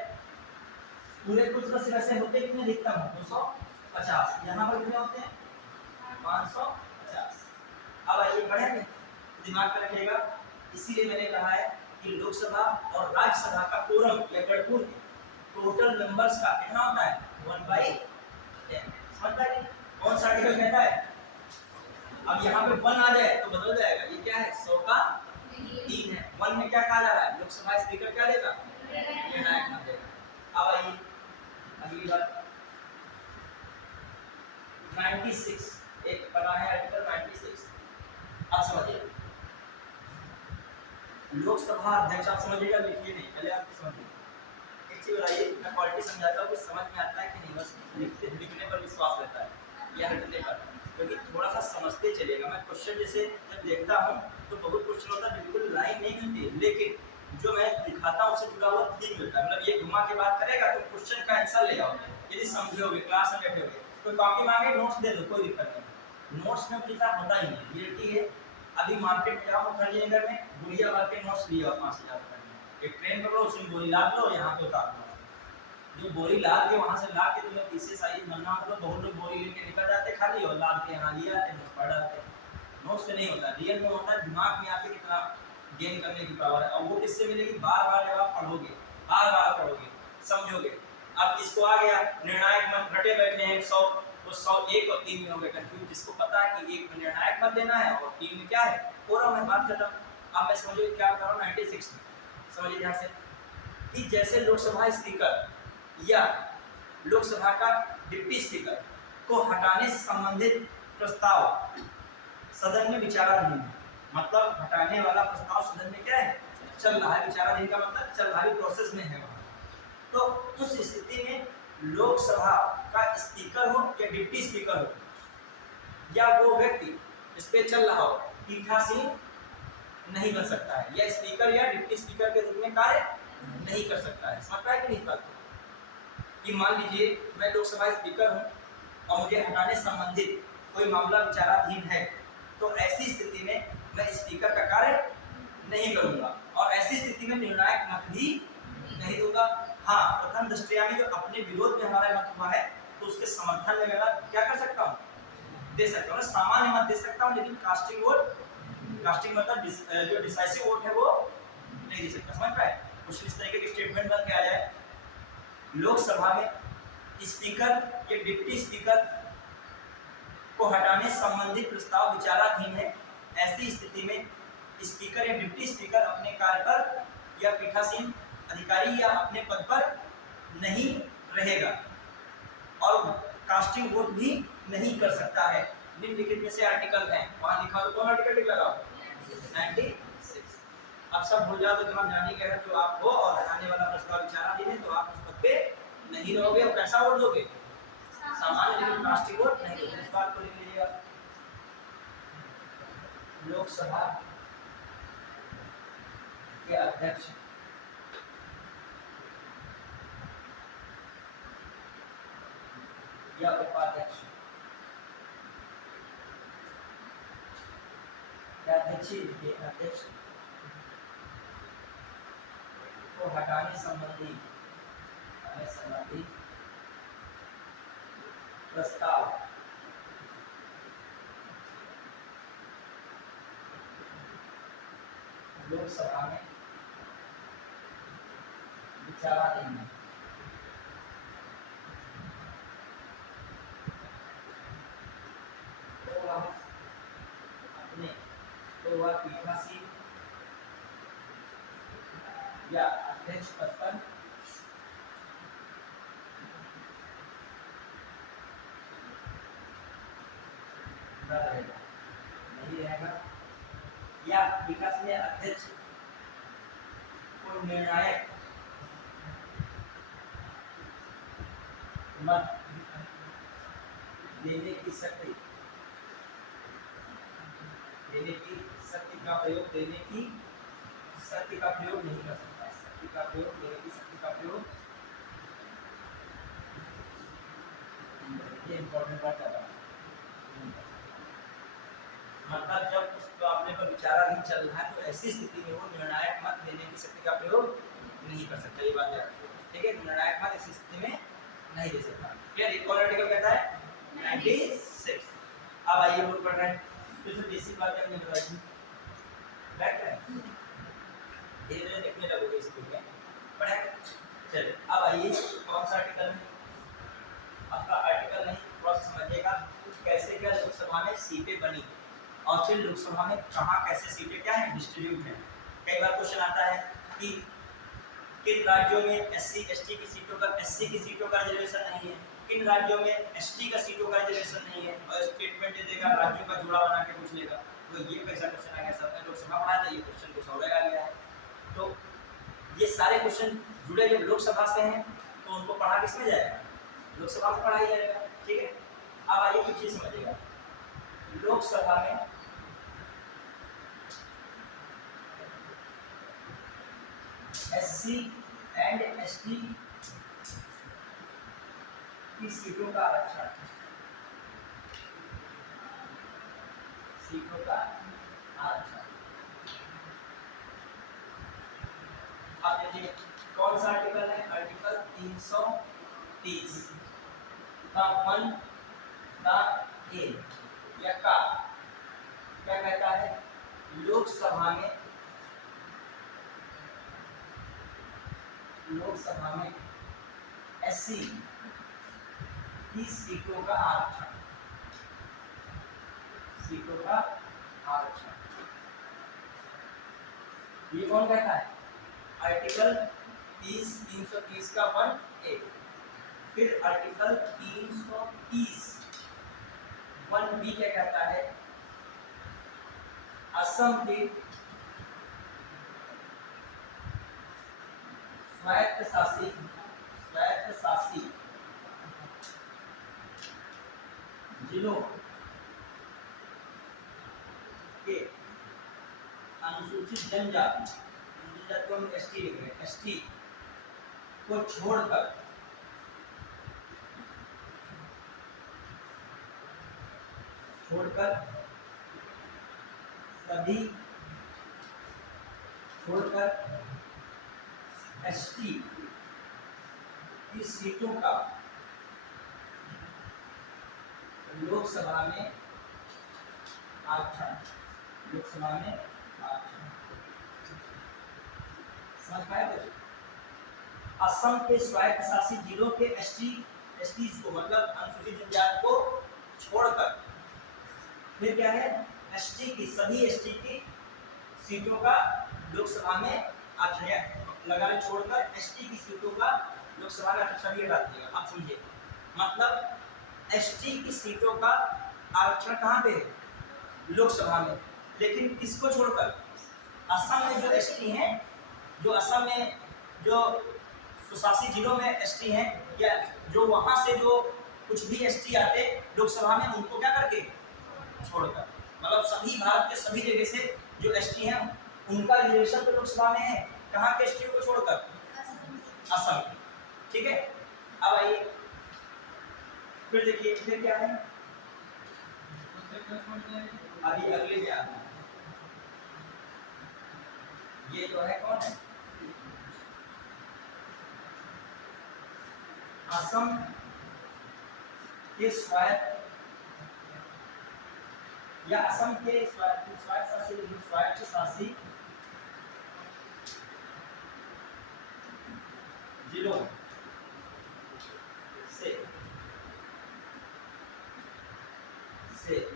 पूरे कुल सदस्य वैसे होते कितने लिखता हूँ 250, यहाँ पर कितने होते हैं 550। अब आइए बढ़ेंगे, दिमाग में रखिएगा, इसीलिए मैंने कहा है कि लोकसभा और राज्यसभा का कोरम या गणपूर टोटल मेंबर्स का कितना होता है 1/10। समझ पाए कौन सा आर्टिकल कहता है। अब यहाँ पे 1 आ जाए तो बदल जाएगा, ये क्या है 100 का 3 है। 1 में क्या कहा जा रहा है, लोकसभा स्पीकर क्या देगा, निर्णायक मत देगा। अब आइए अगली बात, 96 एक बना है आर्टिकल 96। अब समझिए, लोकसभा अध्यक्ष, आप समझिएगा, लिखिए नहीं, पहले आप समझिए। एक चीज बताइए, मैं क्वालिटी समझाता हूँ कि समझ में आता है कि नहीं, बस लिखने पर विश्वास रहता है या रटने पर, क्योंकि थोड़ा सा समझते चलिएगा। मैं क्वेश्चन जैसे जब देखता हूँ तो बहुत क्वेश्चन होता है बिल्कुल लाइन नहीं मिलती, लेकिन जो मैं दिखाता हूँ उससे जुड़ा हुआ थीम मिलता है। मतलब ये घुमा के बात करेगा तो क्वेश्चन का आंसर ले आओ, यदि समझोगे, क्लास में बैठे होगे, तो कॉपी मांगे नोट्स दे दो, कोई दिक्कत नहीं। नोट्स में कुछ होता ही नहीं, रियलिटी है। अभी मार्केट में जाओ खरीदने नगर में, गुड़िया भर के नोट्स लिए 5000 रुपये, एक ट्रेन पकड़ो, उसमें बोरी लाद लो, यहाँ पे उतार दो। जो बोरी लाद के वहाँ से ला के तुम्हें पीसे साइज बनना, मतलब बहुत लोग बोरी लेके निकल जाते खाली, और लाद के यहाँ लिया आते नोट पढ़ डालते। नोट से नहीं होता, रियल में होता है दिमाग में आपके कितना गेन करने की पावर है, और वो किससे मिलेगी, बार बार जब आप पढ़ोगे, बार बार पढ़ोगे, समझोगे। अब इसको आ गया निर्णायक मत, रटे बैठे हैं 100, वो 100 1 और 3 में हो गए कंफ्यूज, जिसको पता है कि 1 में निर्णायक मत देना है और 3 में क्या है कोरम है, बात खत्म। अब मैं समझिए क्या कर रहा हूँ 96 में, समझिए ध्यान से, कि जैसे लोकसभा स्पीकर या लोकसभा का डिप्टी स्पीकर को हटाने से संबंधित प्रस्ताव सदन में विचाराधीन है, मतलब हटाने वाला प्रस्ताव सदन में क्या है, चल रहा है, विचाराधीन का मतलब चल रहा है, प्रोसेस में है वहाँ। तो उस स्थिति में लोकसभा का स्पीकर हो या डिप्टी स्पीकर हो, या वो व्यक्ति इस पे चल रहा हो, पीठासीन नहीं बन सकता है, या स्पीकर या डिप्टी स्पीकर के रूप में कार्य नहीं कर सकता है। समझ पाए कि नहीं बात कि मान लीजिए मैं लोकसभा स्पीकर हूँ और मुझे हटाने संबंधित कोई मामला विचाराधीन है, तो ऐसी स्थिति में मैं स्पीकर का कार्य नहीं करूँगा, और ऐसी स्थिति में निर्णायक मत भी नहीं दूंगा। हाँ, प्रथम दृष्टया में जो अपने विरोध में हमारा मत हुआ है तो उसके समर्थन में मैं क्या कर सकता हूँ, दे सकता हूँ, सामान्य मत दे सकता हूँ, लेकिन कास्टिंग वोट, कास्टिंग मतलब जो डिसाइसिव वोट है वो नहीं दे सकता। समझ पाए, कुछ इस तरीके की स्टेटमेंट बन के आ जाए, लोकसभा में स्पीकर या डिप्टी स्पीकर को हटाने संबंधित प्रस्ताव विचाराधीन है, ऐसी स्थिति में स्पीकर या डिप्टी स्पीकर अपने कार्य पर या पीठासीन अधिकारी या अपने पद पर नहीं रहेगा और कास्टिंग वोट भी नहीं कर सकता है। निम्नलिखित में से आर्टिकल है, वहां लिखा तो कौन आर्टिकल टिक लगाओ, 96। अब सब भूल जाओ तो जब आप जाने के जो आप हो और हटाने वाला प्रस्ताव विचारा दे तो आप उस पद पे नहीं रहोगे और कैसा वोट दोगे? सामान्य, लेकिन राष्ट्रीय वोट नहीं दोगे। इस बात को लिख लीजिएगा। लोकसभा के अध्यक्ष या उपाध्यक्ष या अध्यक्ष को हटाने संबंधी प्रस्ताव लोकसभा में विचाराधीन है। तो वह पीठासीन या अध्यक्ष पद पर रहेगा, नहीं रहेगा, या पीठासीन अध्यक्ष को निर्णायक मत देने की शक्ति का प्रयोग नहीं कर सकता। ये इम्पोर्टेंट बात है। मतलब जब उस मामले पर विचाराधीन चल रहा है तो ऐसी स्थिति में वो निर्णायक मत देने की शक्ति का प्रयोग नहीं कर सकता। ये बात याद रखिए, ठीक है? निर्णायक मत ऐसी स्थिति में नहीं दे सकता। क्लियर? एक और आर्टिकल कहता है 96। अब आइए बोल पढ़ रहे हैं, फिर से बेसिक बातें हमने बताई थी। बैठ रहे हैं, धीरे-धीरे देखने लगोगे इसको, क्या पढ़े? चलिए अब आइए, कौन सा आर्टिकल है आपका? आर्टिकल नहीं, थोड़ा सा समझिएगा कैसे क्या लोकसभा में सीटें बनी और फिर लोकसभा में कहाँ कैसे सीटें क्या है डिस्ट्रीब्यूट है। कई बार क्वेश्चन आता है कि किन राज्यों में SC ST की सीटों का रिजर्वेशन नहीं है, किन राज्यों में ST का सीटों का रिजर्वेशन नहीं है, और स्टेटमेंट दे देगा, राज्यों का जोड़ा बना के पूछ लेगा। तो ये कैसा क्वेश्चन आ गया? सबने लोकसभा पढ़ा था, ये क्वेश्चन कुछ और आ गया है। तो ये सारे क्वेश्चन जुड़े जब लोकसभा से हैं तो उनको पढ़ा किसमें जाएगा? लोकसभा में पढ़ाया जाएगा, ठीक है? अब आइए कुछ चीज समझिएगा। लोकसभा में SC एंड ST की सीटों का आरक्षण, आप देखिए कौन सा आर्टिकल है? आर्टिकल 330 का 1 का ए या का क्या कहता है? लोकसभा में SC की सीटों का आरक्षण, ये कौन कहता है? आर्टिकल 330 का 1A। फिर आर्टिकल 330 1B क्या कहता है? असम के स्वायत्तशासी जिलों के अनुसूचित जनजाति को हम ST लिख रहे हैं, ST को छोड़कर ST की सीटों का लोकसभा में आरक्षण, समझ पाए बच्चों? असम के स्वायत्तशासी जिलों के STs को, मतलब अनुसूचित जनजाति को छोड़कर, फिर क्या है? सभी ST की सीटों का लोकसभा में आरक्षण लगाने छोड़कर ST की सीटों का लोकसभा में आरक्षण हटा दिया। आप समझिए, मतलब ST की सीटों का आरक्षण कहाँ पे है? लोकसभा में। लेकिन किसको छोड़कर? असम में जो एसटी हैं, जो असम में जो 87 जिलों में एसटी हैं, या जो वहां से जो कुछ भी एसटी आते लोकसभा में, उनको क्या करके छोड़कर, मतलब सभी भारत के सभी जगह से जो एसटी हैं उनका रिजर्वेशन तो लोकसभा में है, कहाँ के एसटी को छोड़कर? असम। ठीक है, अब आइए फिर देखिए फिर क्या है, अभी अगले क्या है, ये जो है कौन है? असम के स्वायत्त या असम के स्वायत्त शासी जिलों से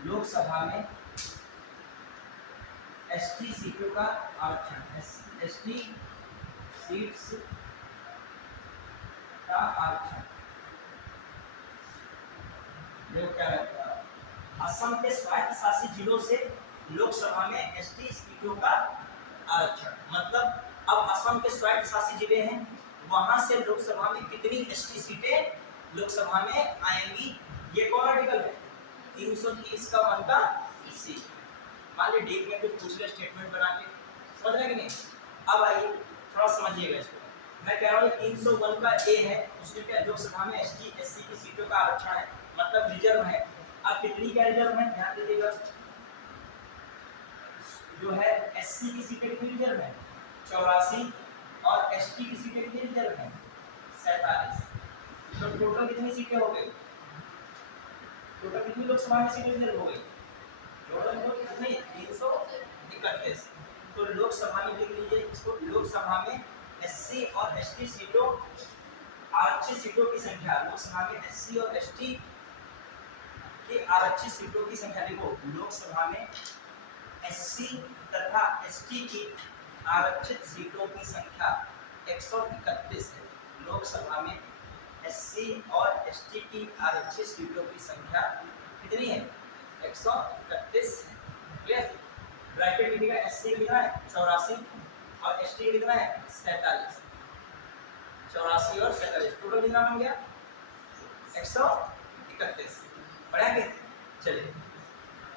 लोकसभा में एसटी सीटों का आरक्षण, एसटी सीट्स का आरक्षण, देखो क्या रहता है, असम के स्वायत्त शासित जिलों से लोकसभा में एसटी सीटों का आरक्षण, मतलब अब असम के स्वायत्त शासित जिले हैं, वहां से लोकसभा में कितनी एसटी सीटें लोकसभा में आएंगी, ये कौन आर्टिकल है? 330 का 1 का सी। मान लीजिए डीप में कुछ पूछ ले स्टेटमेंट बना के, समझ रहे कि नहीं? अब आइए थोड़ा समझिएगा इसको, मैं कह रहा हूँ 301 का ए है, उसमें क्या लोकसभा में एसटी एससी की सीटों का आरक्षण है, मतलब रिजर्व है। अब कितनी क्या रिजर्व है, ध्यान दीजिएगा, जो है एससी की सीटें कितनी रिजर्व है? 84, और एसटी की सीटें कितनी रिजर्व है? 47। तो टोटल कितनी सीटें हो गई? टोटल कितनी लोकसभा में सीटें रिजर्व हो गई? टोटल कितनी? 331। तो लोकसभा में लिख लीजिए इसको, लोकसभा में एससी और एसटी सीटों, आरक्षित सीटों की संख्या, लोकसभा में एससी और एसटी की आरक्षित सीटों की संख्या, देखो लोकसभा में एससी तथा एसटी की आरक्षित सीटों की संख्या 131 है। लोकसभा में एससी और एसटी की आरक्षित सीटों की संख्या कितनी है? 131 है। क्लियर? ब्रैकेट लिखिएगा, एससी कितना है? 84, और एसटी कितना है? 47। 84 और 47 टोटल कितना बन गया? 131। पढ़ेंगे? चलिए,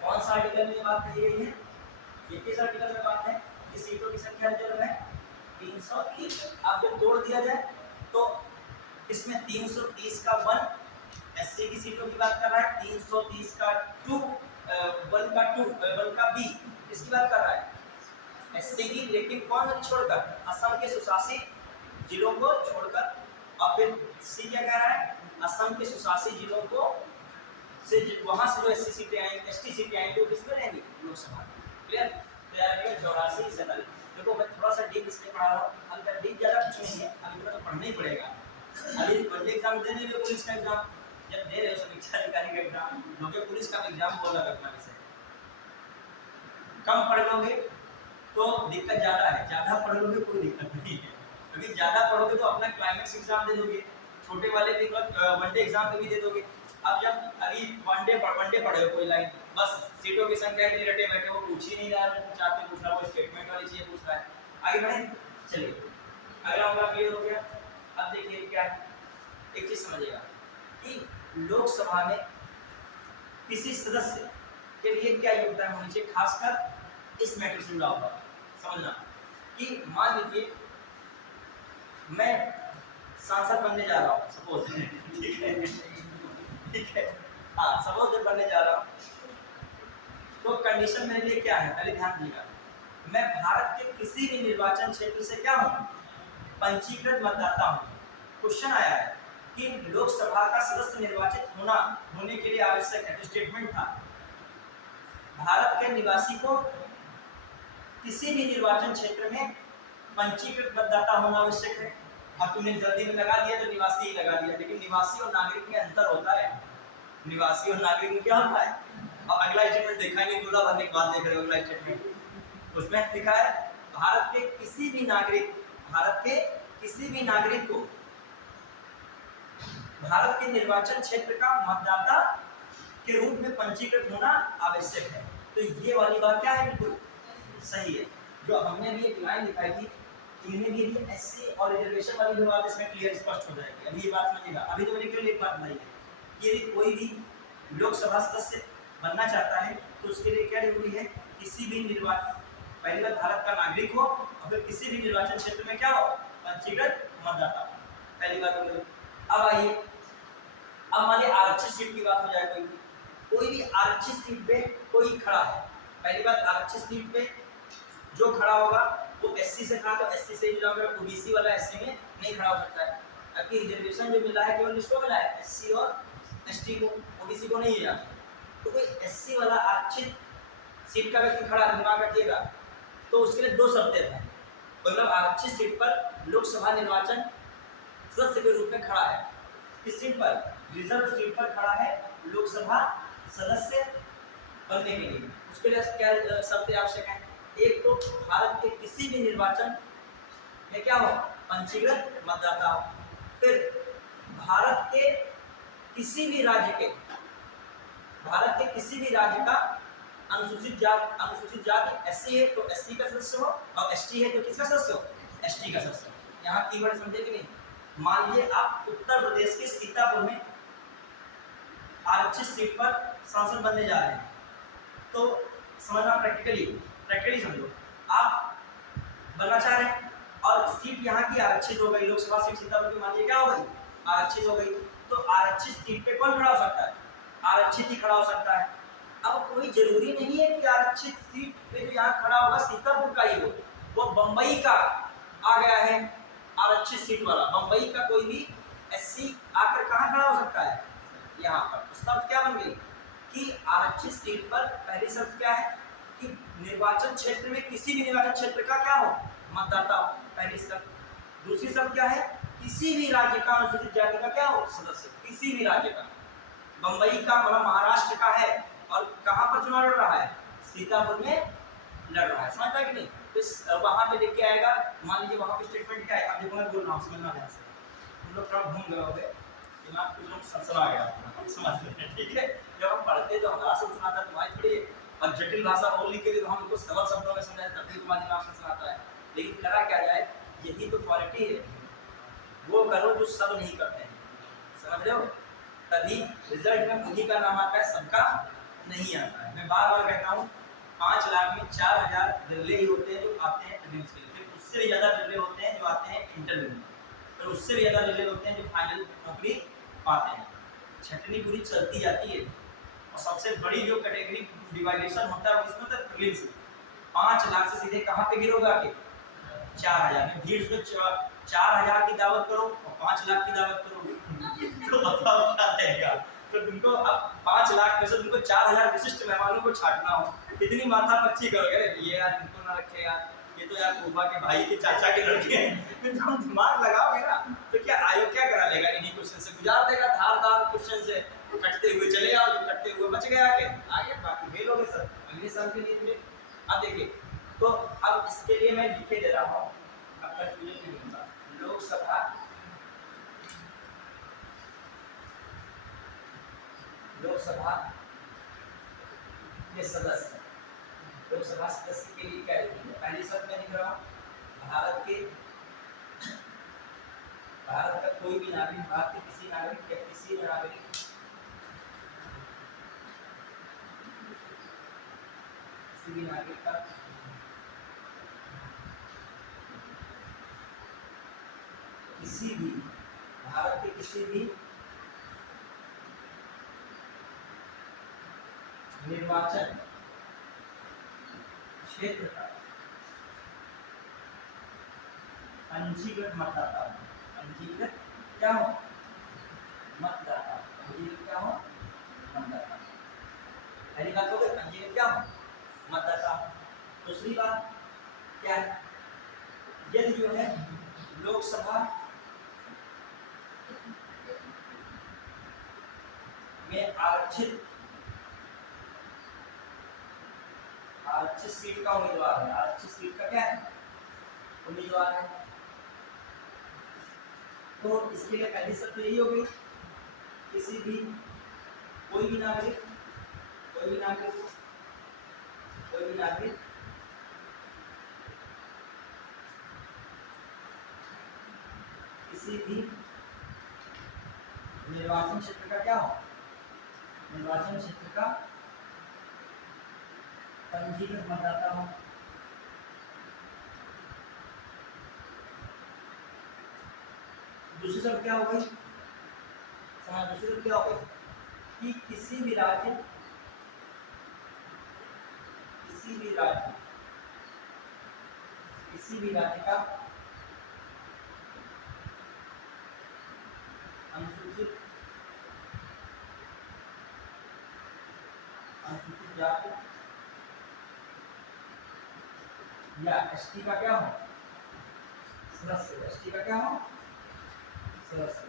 कौन सा आर्टिकल में बात कही गई है? ये किस आर्टिकल में बात है कि सीटों की संख्या रिजर्व है 330। अब जब तोड़ दिया जाए तो इसमें 330 का 1 एससी की सीटों की बात कर रहा है, 330 का 2 1 का बी किसकी बात कर रहा है? एससी की, लेकिन कौन छोड़कर? असम के सुशासित जिलों को छोड़कर। और फिर सी क्या कह रहा है? असम के सुशासित जिलों को से वहां से जो एससी सीटें आएंगी, एसटी सीटें आएंगी, वो किसमें रहेंगी? लोकसभा। क्लियर? तो यार 84 47। देखो मैं थोड़ा सा डीप इसमें पढ़ा रहा हूँ, अंदर डीप ज़्यादा कुछ नहीं है, अभी तो पढ़ना ही पड़ेगा। अभी वनडे एग्जाम दे रहे हो, पुलिस का एग्जाम जब दे रहे हो, समीक्षा अधिकारी का एग्जाम, क्योंकि पुलिस का एग्जाम बोला रखना विषय, कम पढ़ लोगे तो दिक्कत ज़्यादा है, ज़्यादा पढ़ लोगे कोई दिक्कत नहीं है। क्योंकि ज़्यादा पढ़ोगे तो अपना क्लाइमेक्स एग्जाम दे दोगे, छोटे वाले भी वनडे एग्जाम भी दे दोगे। अब जब अभी वनडे पढ़े हो कोई लाइन, बस सीटों की संख्या इतनी रटे बैठे, वो पूछ ही नहीं रहा है, चाहते पूछ रहा है, वो स्टेटमेंट वाली चीज़ें पूछ रहा है। आगे बढ़े, चलिए अगला हमारा क्लियर हो गया। अब देखिए क्या है, एक चीज समझिएगा कि लोकसभा में किसी सदस्य के लिए क्या योगदान होना चाहिए, खासकर इस मैटर से जुड़ा हुआ समझना कि मान लीजिए मैं सांसद बनने जा रहा हूँ, सपोज, ठीक है, हाँ सपोज जब बनने जा रहा हूँ, तो कंडीशन मेरे लिए क्या है, पहले ध्यान दीजिएगा, मैं भारत के किसी भी निर्वाचन क्षेत्र से क्या हूँ? पंजीकृत मतदाता हूँ। क्वेश्चन आया है कि लोकसभा का सदस्य निर्वाचित होने के लिए आवश्यक है, तो स्टेटमेंट था भारत के निवासी को किसी भी निर्वाचन क्षेत्र में पंजीकृत मतदाता होना आवश्यक है। अब तुमने जल्दी में लगा दिया तो निवासी ही लगा दिया, लेकिन निवासी और नागरिक में अंतर होता है। निवासी और नागरिक में क्या होता है? अब अगला स्टेटमेंट देखेंगे, दूल्हा भरने के बाद देख रहे हो अगला स्टेटमेंट, उसमें लिखा है भारत के किसी भी नागरिक को भारत के निर्वाचन क्षेत्र का मतदाता के रूप में पंजीकृत होना आवश्यक है। तो ये वाली बात क्या है, बिल्कुल सही है। जो हमने भी एक लाइन दिखाई थी, इनमें भी ये एससी और रिजर्वेशन वाली जो बात इसमें क्लियर स्पष्ट हो जाएगी। अभी ये बात समझिएगा। अभी तो मैंने केवल एक बात बताई है कि यदि कोई भी लोकसभा सदस्य बनना चाहता है तो उसके लिए क्या जरूरी है, किसी भी निर्वाचन, पहली बात भारत का नागरिक हो और फिर किसी भी निर्वाचन क्षेत्र में क्या हो, पंजीकृत मतदाता। पहली बात हो गई। अब आइए, अब मान लीजिए आरक्षित सीट की बात हो जाए, कोई भी आरक्षित सीट पे कोई खड़ा है। पहली बात, आरक्षित सीट पे जो खड़ा होगा वो एससी से खड़ा तो एससी से ही जाएगा, ओबीसी वाला एससी में नहीं खड़ा हो सकता है। अभी रिजर्वेशन जो मिला है केवल किसको मिला है, एससी और एसटी को, ओबीसी को नहीं मिला। तो कोई एससी वाला आरक्षित सीट का व्यक्ति खड़ा, दिमाग रखिएगा, तो उसके लिए दो शर्तें हैं। मतलब आरक्षित सीट पर लोकसभा निर्वाचन सदस्य के रूप में खड़ा है, किस सीट पर, रिजर्व सीट पर खड़ा है लोकसभा सदस्य बनने के लिए। उसके लिए क्या शर्तें आवश्यक हैं, एक तो भारत के किसी भी निर्वाचन में क्या हो, पंजीकृत मतदाता हो। फिर भारत के किसी भी राज्य के, भारत के किसी भी राज्य का अनुसूचित जाति एससी है तो एससी का सदस्य हो, और एसटी है तो किसका सदस्य हो, एसटी का सदस्य हो। यहाँ कीवर्ड समझे कि नहीं। मान लीजिए आप उत्तर प्रदेश के सीतापुर में आरक्षित सीट पर सांसद बनने जा रहे हैं, तो समझना, प्रैक्टिकली समझो। आप बनना चाह रहे हैं और सीट यहाँ की आरक्षित हो गई, लोकसभा सीट सीतापुर की मान लीजिए क्या हो गई, आरक्षित हो गई। तो आरक्षित सीट पे कौन खड़ा हो सकता है, आरक्षित ही खड़ा हो सकता है। अब कोई जरूरी नहीं है कि आरक्षित सीट पे जो यहाँ खड़ा होगा सीतापुर का ही हो, वो बम्बई का आ गया है आरक्षित सीट वाला, बम्बई का कोई भी एससी आकर कहाँ खड़ा हो सकता है, यहाँ पर। तो शर्त क्या बन गई कि आरक्षित सीट पर पहली शर्त क्या है कि निर्वाचन क्षेत्र में किसी भी निर्वाचन क्षेत्र का क्या हो, मतदाता हो, पहली शर्त। दूसरी शर्त क्या है, किसी भी राज्य का अनुसूचित जाति का क्या हो, सदस्य, किसी भी राज्य का। बम्बई का मतलब महाराष्ट्र का है और कहाँ पर चुनाव लड़ रहा है, सीतापुर में लड़ रहा है, समझता है कि नहीं। तो वहां पे लिख के आएगा, मान लीजिए वहां पे स्टेटमेंट क्या है, अब देखो मैं बोल रहा हूँ, समझना ध्यान से। हम लोग थोड़ा घूम गए होंगे, दिमाग कुछ लोग सनसना गया, समझ लेते हैं, ठीक है। जब हम पढ़ते तो हमारा सनसनाता, तुम्हारी थोड़ी। और जटिल भाषा बोलने के लिए तो हम उनको सरल शब्दों में समझाए, तब भी तुम्हारा दिमाग सनसनाता है। लेकिन करा क्या जाए, यही तो क्वालिटी है, वो करो जो सब नहीं करते हैं, समझ रहे हो। तभी रिजल्ट में उन्हीं का नाम आता है, सबका नहीं आता है। मैं बार बार कहता हूँ, 5 लाख में 4000 बिरले ही होते हैं जो आते हैं प्रीलिम्स के लिए, फिर उससे भी ज़्यादा बिरले होते हैं जो आते हैं इंटरव्यू में, फिर उससे भी ज़्यादा बिरले होते हैं जो फाइनल नौकरी पाते हैं। छटनी पूरी चलती जाती है। और सबसे बड़ी जो कैटेगरी डिवाइडेशन होता है उसमें तो प्रीलिम्स में 5 लाख से सीधे कहाँ पे गिरोगा के 4000 में। भीड़ से 4000 की दावत करो और 5 लाख की दावत करो तो बताओ क्या रहेगा। तो तुमको अब 5 लाख में से तुमको 4000 विशिष्ट मेहमानों को छाटना हो, इतनी माथा पच्ची करोगे, ये यार इनको ना रखे यार, ये तो यार फूफा के भाई के चाचा के लड़के हैं। तो तुम दिमाग लगाओगे ना तो क्या आयोग क्या करा लेगा, इन्हीं क्वेश्चन से गुजार देगा, धारदार क्वेश्चन से कटते हुए चले आओ, जो कटते हुए बच गया के आगे, बाकी फेल हो गए सर अगले साल के लिए। अब देखिए, तो अब इसके लिए मैं लिखे दे रहा हूँ, अब कंफ्यूजन नहीं होगा। लोकसभा के सदस्य, लोकसभा सदस्य के लिए क्या लिखेंगे, पहली शर्त में लिख रहा हूँ, भारत का कोई भी नागरिक, भारत के किसी नागरिक या किसी भी नागरिक का किसी भी, भारत के किसी भी निर्वाचन क्षेत्र का पंजीकृत मतदाता, पंजीकृत क्या हो, मतदाता, पंजीकृत क्या हो, मतदाता। पहली बात हो गई, पंजीकृत क्या हो, मतदाता। दूसरी बात क्या है, यदि जो है लोकसभा में आरक्षित सीट का उम्मीदवार है, आरक्षित सीट का क्या है, उम्मीदवार है, तो इसके लिए पहली शर्त यही होगी, किसी भी कोई भी नागरिक कोई भी नागरिक किसी भी निर्वाचन क्षेत्र का क्या हो, निर्वाचन क्षेत्र का पंजीकृत मतदाता हो। दूसरी शर्त क्या हो गई, दूसरी शर्त क्या हो गई कि किसी भी राज्य का अनुसूचित जाति या एसटी का क्या हो सदस्य, एसटी का क्या हो सदस्य,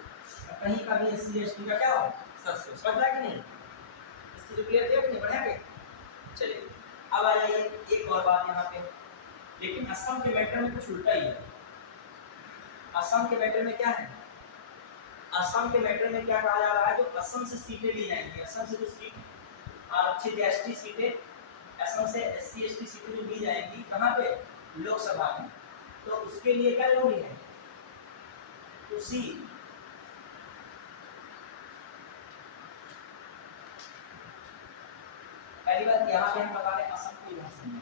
कहीं का भी एससी एसटी का क्या हो सदस्य। समझ रहा है कि नहीं, इस चीज को क्लियर किया कि नहीं, बढ़िया। चलिए अब आ जाइए एक और बात यहाँ पे, लेकिन असम के मैटर में कुछ उल्टा ही है। असम के मैटर में क्या है, असम के मैटर में क्या कहा जा रहा है, जो असम से सीटें ली जाएंगी, असम से जो सीट आरक्षित एसटी सीटें, असम से एससी एसटी सीटें जो ली जाएंगी कहाँ पे, लोकसभा में, तो उसके लिए क्या जरूरी है, उसी पहली बात यहाँ पे हम बता रहे असम की भाषा में,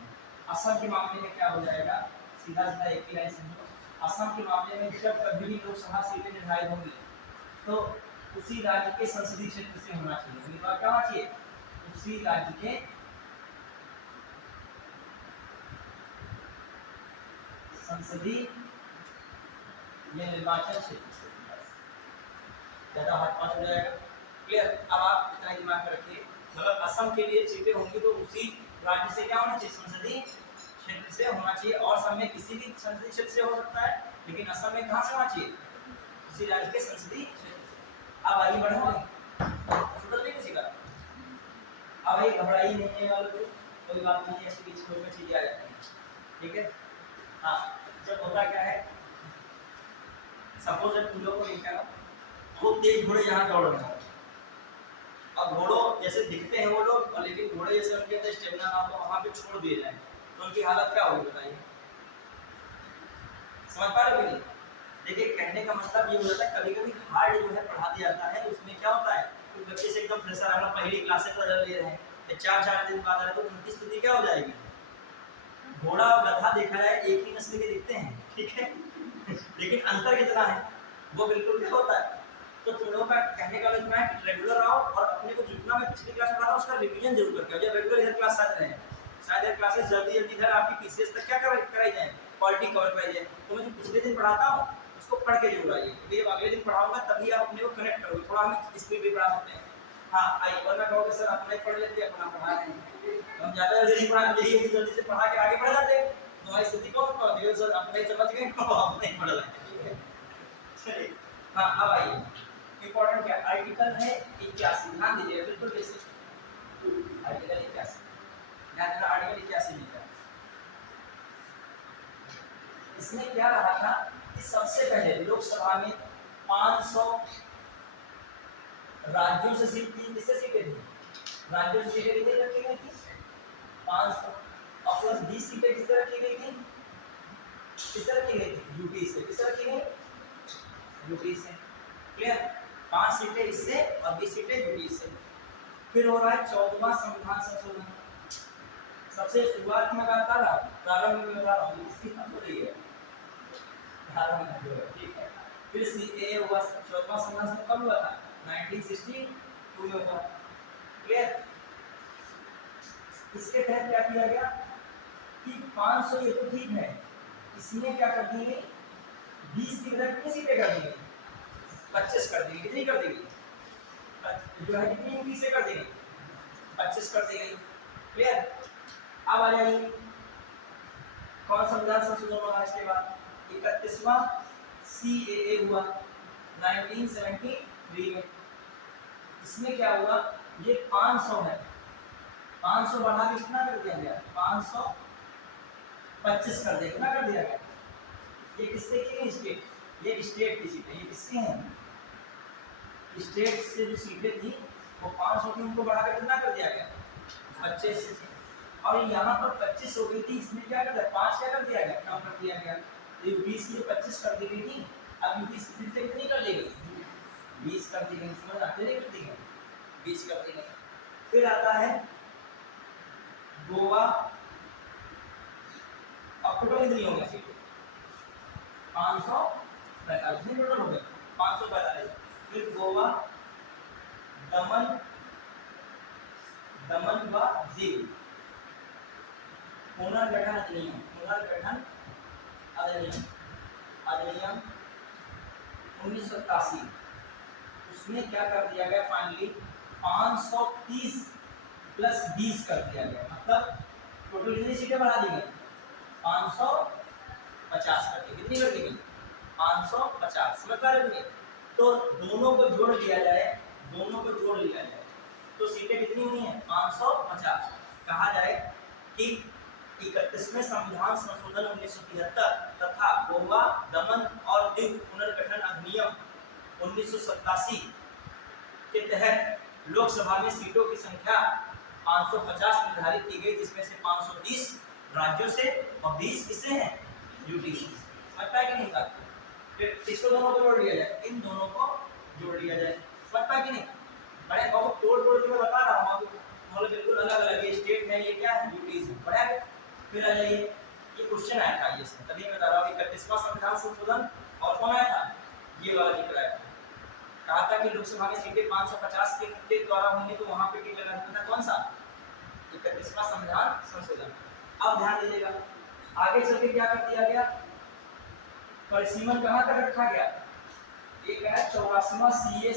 असम के मामले में क्या हो जाएगा, सीधा सीधा एक ही लाइन समझो। असम के मामले में जब कभी भी लोकसभा सीटें निर्धारित होंगी तो उसी राज्य के संसदीय क्षेत्र से होना चाहिए, क्या होना चाहिए, उसी राज्य के संसदीय या निर्वाचन क्षेत्र से, ज्यादा हाथ पांच हो जाएगा। क्लियर, अब आप इतना दिमाग में रखिए, मतलब असम के लिए सीटें होंगी तो उसी राज्य से क्या होना चाहिए, संसदीय क्षेत्र से होना चाहिए, और सब में किसी भी संसदीय क्षेत्र से हो सकता है, लेकिन असम में कहाँ से होना चाहिए, उसी राज्य के संसदीय क्षेत्र से। अब आगे बढ़ो, सुधर नहीं किसी का, अब ये घबराई नहीं है वालों को, कोई बात नहीं, ऐसी बीच में चीजें आ जाती हैं, ठीक है। हाँ, जब होता क्या है, सपोज तुम लोग को लेकर वो तेज घोड़े यहाँ दौड़ रहे हैं, अब घोड़ों जैसे दिखते हैं वो लोग, और लेकिन घोड़े जैसे उनके अंदर स्टेमिना ना हो वहां पे छोड़ दिए जाए तो उनकी हालत क्या होगी बताइए, समझ पा रहे हो नहीं। देखिए कहने का मतलब ये हो जाता है, कभी कभी हार्ड जो है पढ़ा दिया जाता है, उसमें क्या होता है, कुछ बच्चे से एकदम फ्रेशर आना, पहली क्लास से पढ़ा ले रहे हैं, चार दिन बाद आ रहे तो उनकी स्थिति क्या हो जाएगी, घोड़ा और गधा देखा जाए एक ही नस्ल के दिखते हैं, ठीक है लेकिन अंतर कितना है, वो बिल्कुल क्या होता है। तो तुम लोगों का कहने का इतना है, रेगुलर आओ और अपने को जितना मैं पिछली क्लास में पढ़ा उसका रिवीजन जरूर करके आओ। जब रेगुलर इधर क्लास आते हैं, शायद इधर क्लासेस जल्दी इधर आपकी पीसीएस तक क्या कराई जाए, क्वालिटी कवर कराई जाए, तो मैं जो पिछले दिन पढ़ाता हूँ उसको पढ़ के जरूर आइए, क्योंकि जब अगले दिन पढ़ाऊंगा तभी आप अपने को कनेक्ट करोगे, थोड़ा हम स्पीड भी बढ़ा सकते हैं। हाँ आइए, वरना कहोगे सर अपना ही पढ़ लेते अपना पढ़ा रहे हैं, हम ज़्यादा जल्दी पढ़ा यही जल्दी से पढ़ा के आगे बढ़ जाते हैं, तुम्हारी स्थिति कौन पढ़ सर अपने ही समझ गए अपने ही पढ़ लेंगे, ठीक है। चलिए हाँ अब आइए, इंपॉर्टेंट क्या आर्टिकल है 81, ध्यान दीजिए बिल्कुल बेसिक आर्टिकल 81, ध्यान देना आर्टिकल 81 लिखा है। इसमें क्या रहा था कि सबसे पहले लोकसभा में 500 राज्यों से सीट थी, किससे सीटें थी, राज्यों से सीटें कितनी रखी गई थी 500, और प्लस 20 सीटें किससे रखी गई थी, किससे रखी गई थी, यूपी से, किससे रखी गई, यूपी से। क्लियर, 5 सीटें इससे और 20 सीटें यूपी से। फिर हो रहा है 14वां संविधान संशोधन, सबसे शुरुआत में कहा था, प्रारंभ में बता रहा हूँ इसकी बात हो रही है, प्रारंभ में जो है, ठीक है। फिर सीएए हुआ, 14वां संविधान कब हुआ था, 1962 में हुआ। क्लियर, इसके तहत क्या किया गया कि 500 ये तो ठीक है, इसमें क्या कर दी गई, 20 की बजाय कितनी सीटें कर दी गई, 25 कर दी गई, कितनी कर दी गई, जो है कितनी यूपी से कर दी गई, 25 कर दी गई। क्लियर, अब आ जाइए कौन संविधान संशोधन हुआ इसके बाद, 31वां सीएए हुआ 1973 में। इसमें क्या हुआ, ये 500 है, 500 बढ़ा के कितना कर दिया गया, 525 कर दिया, कितना कर दिया गया, ये किससे की स्टेट, ये स्टेट की सीटें, ये किसकी हैं, स्टेट से जो सीटें थी वो 500 की, उनको बढ़ाकर कितना कर दिया गया, 25 से। और यहाँ पर 25 हो गई थी, इसमें क्या कर दिया 5 क्या कर दिया गया, कम कर दिया गया। तो 20 की 25 कर दी गई थी, अब 20 फिर से कितनी कर दी गई, 20 कर दी गई। समझ आते नहीं कर दी गई, 20 कर दी गई। फिर आता है गोवा, अब टोटल कितनी हो गई, 545 टोटल हो गए 545। फिर गोवा, दमन, दमन व दीव, पुनर्गठन अधिनियम, पुनर्गठन अधिनियम, अधिनियम 1987, उसमें क्या कर दिया गया फाइनली 530 प्लस 20 कर दिया गया, मतलब टोटल कितनी सीटें बढ़ा दी गई, 550 कर दी। कितनी कर दी गई, 550। समझ पा रहे हो? तो दोनों को जोड़ लिया जाए, दोनों को जोड़ लिया जाए तो सीटें कितनी हुई हैं, 550। कहा जाए कि 31वें संविधान संशोधन 1973 तथा गोवा, दमन और दीव पुनर्गठन अधिनियम 1987 के तहत लोकसभा में सीटों की संख्या 550 निर्धारित की गई, जिसमें से 530 राज्यों से और 20 किससे हैं, यूटी से। समझता है कि नहीं? फिर इसको दोनों को जोड़ लिया जाए, इन दोनों को जोड़ लिया जाए। समझता है कि नहीं? बड़े बहुत तोड़ के मैं बता रहा हूँ आपको, मतलब बिल्कुल अलग अलग ये स्टेट में, ये क्या है, यूटी से। बड़ा है। फिर आ जाइए, ये क्वेश्चन आया था, ये तभी मैं बता रहा हूँ 31वां संविधान संशोधन और कौन आया था, ये वाला जिक्र आया था। कहा था कि लोकसभा में सीटें 550 के द्वारा होंगी, तो वहां पे टिक लगाना था कौन सा, 31वां संविधान संशोधन। अब ध्यान दीजिएगा, आगे चल के क्या कर दिया गया, परिसीमन कहां तक रखा गया, एक है 84वां सीए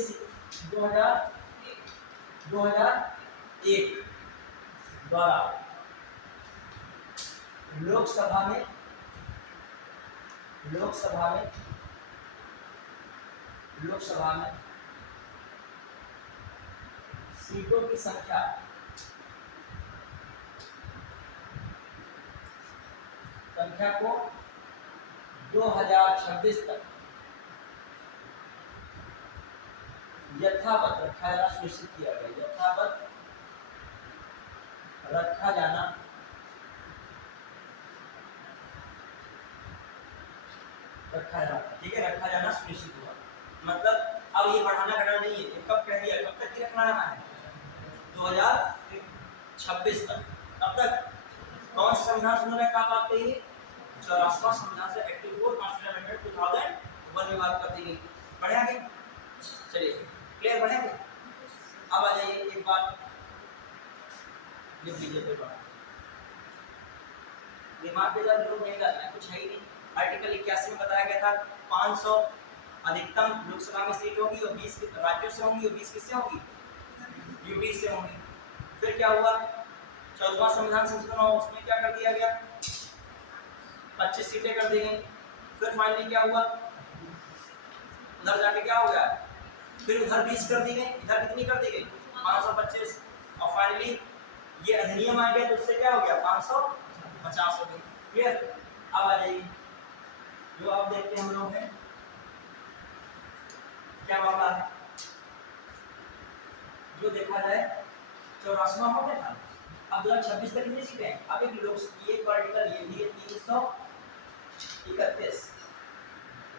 2001 द्वारा लोकसभा में सीटों की संख्या को 2026 तक यथावत रखा जाना सुनिश्चित किया गया, यथावत रखा जाना ठीक है, रखा जाना सुनिश्चित हुआ। मतलब अब ये बढ़ाना घटाना नहीं है, ये कब कह दिया, कब तक ही रखना है, 2026 तक। तब तक कौन सा संविधान सुन रहे आप आपके लिए, 84वां संविधान से एक्ट 4 कॉन्स्टिट्यूशन अमेंडमेंट 2001 में बात कर दी गई। बढ़िया गई, चलिए क्लियर, बढ़िया गई। अब आ जाइए, एक बात लिख लीजिए, फिर दिमाग पे जब लोग नहीं डालना है, कुछ है ही नहीं। आर्टिकल 81 में बताया गया था 500 अधिकतम लोकसभा में सीट होगी और 20 राज्यों से होंगी और 20 किससे होंगी, यूपी से होंगी। फिर क्या हुआ, 14वां संविधान संशोधन हुआ, उसमें क्या कर दिया गया, 25 सीटें कर दी गई। फिर फाइनली क्या हुआ, उधर जाके क्या हो गया, फिर उधर 20 कर दी गई, इधर कितनी कर दी गई, 525। और फाइनली ये अधिनियम आ गया, तो उससे क्या हो गया, 550 हो गई। क्लियर? अब आ जाइए, जो आप देखते हैं हम लोग हैं क्या मामला है, जो देखा जाए 84वां हो गया था, अब 2026 तक कितनी सीटें हैं, अब एक लोग ये आर्टिकल ये भी है 331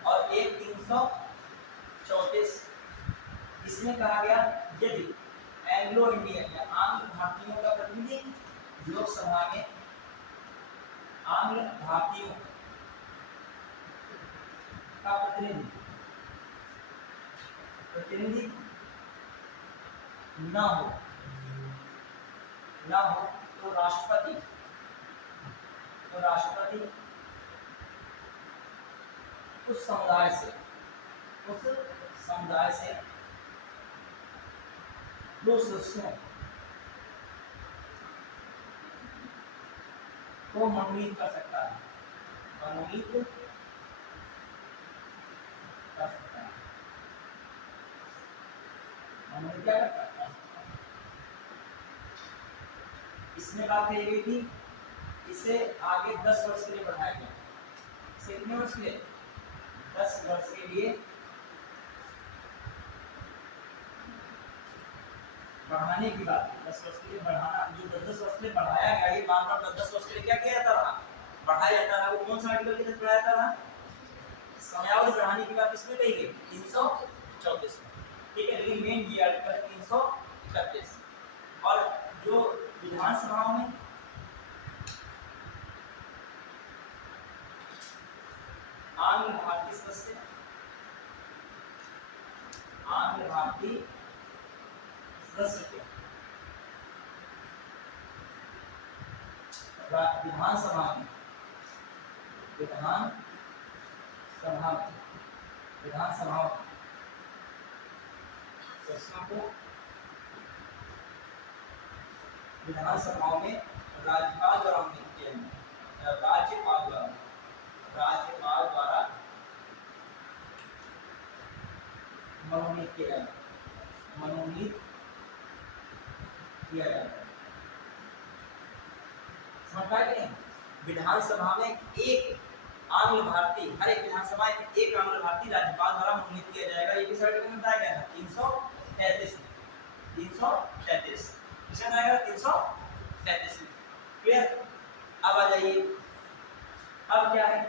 और एक 334। इसमें कहा गया यदि एंग्लो इंडियन या आंग्ल भारतीयों का प्रतिनिधि लोकसभा में आंग्ल भारतीयों का प्रतिनिधि न हो तो राष्ट्रपति उस समुदाय से दो सदस्यों को मनोनीत कर सकता है, क्या करता है। इसमें बात कही गई थी, इसे आगे 10 वर्ष के लिए बढ़ाया गया। इसे कितने वर्ष के लिए, 10 वर्ष के लिए बढ़ाने की बात, 10 वर्ष के लिए बढ़ाना, जो 10 वर्ष के लिए बढ़ाया गया, ये बार बार 10 वर्ष के लिए क्या किया जाता रहा, बढ़ाया जाता रहा। वो कौन सा आर्टिकल के तहत बढ़ाया जाता रहा? समयावधि बढ़ाने की बात इसमें कही गई 334 में, ठीक है। लेकिन मेन ये आर्टिकल 331। और जो विधानसभाओं में आंग्ल भारतीय सदस्य, आंग्ल भारतीय सदस्य के विधानसभा में, विधानसभाओं सदस्यों को विधानसभाओं में राज्यपाल द्वारा मनोनीत किया जाए, राज्यपाल द्वारा मनोनीत किया जाए, मनोनीत किया जाता है। समझ पाए कि नहीं? विधानसभा में एक आंग्ल भारतीय, हर एक विधानसभा में एक आंग्ल भारतीय राज्यपाल द्वारा मनोनीत किया जाएगा। ये किस आर्टिकल में बताया गया था? 333 में, 333 किसमें बताया गया? 333 में। क्लियर? अब आ जाइए, अब क्या है,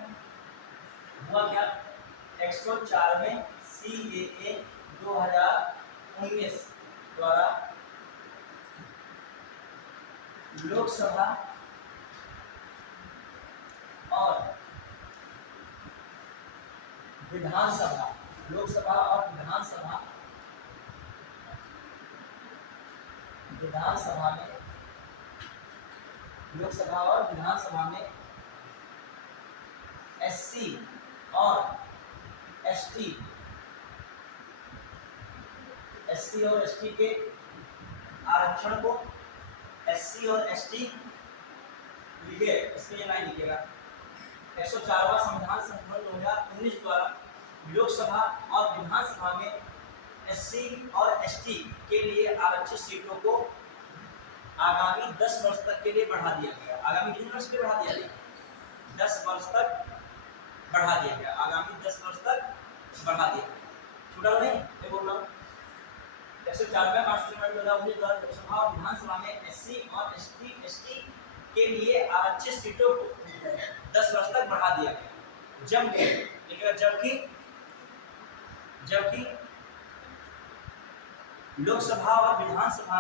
हुआ क्या? 104 में CAA 2019 द्वारा लोकसभा और विधानसभा, लोकसभा और विधानसभा में, लोकसभा और विधानसभा में SC और ST के आरक्षण को, SC और ST लिखे, इसमें लाइन लिखेगा। 104वां संविधान संशोधन 2019 द्वारा लोकसभा और विधानसभा में SC और ST के लिए आरक्षित सीटों को आगामी 10 वर्ष तक के लिए बढ़ा दिया गया। आगामी कितने वर्ष के लिए बढ़ा दिया गया? 10 वर्ष तक बढ़ा दिया गया। आगामी 10 वर्ष तक बढ़ा दिया गया। छूटा नहीं? मैं बोल रहा हूँ 104वें कॉन्स्टिट्यूशन 2019 द्वारा लोकसभा और विधानसभा में SC और ST के लिए आरक्षित सीटों को 10 वर्ष तक बढ़ा दिया गया। जबकि लोकसभा और विधानसभा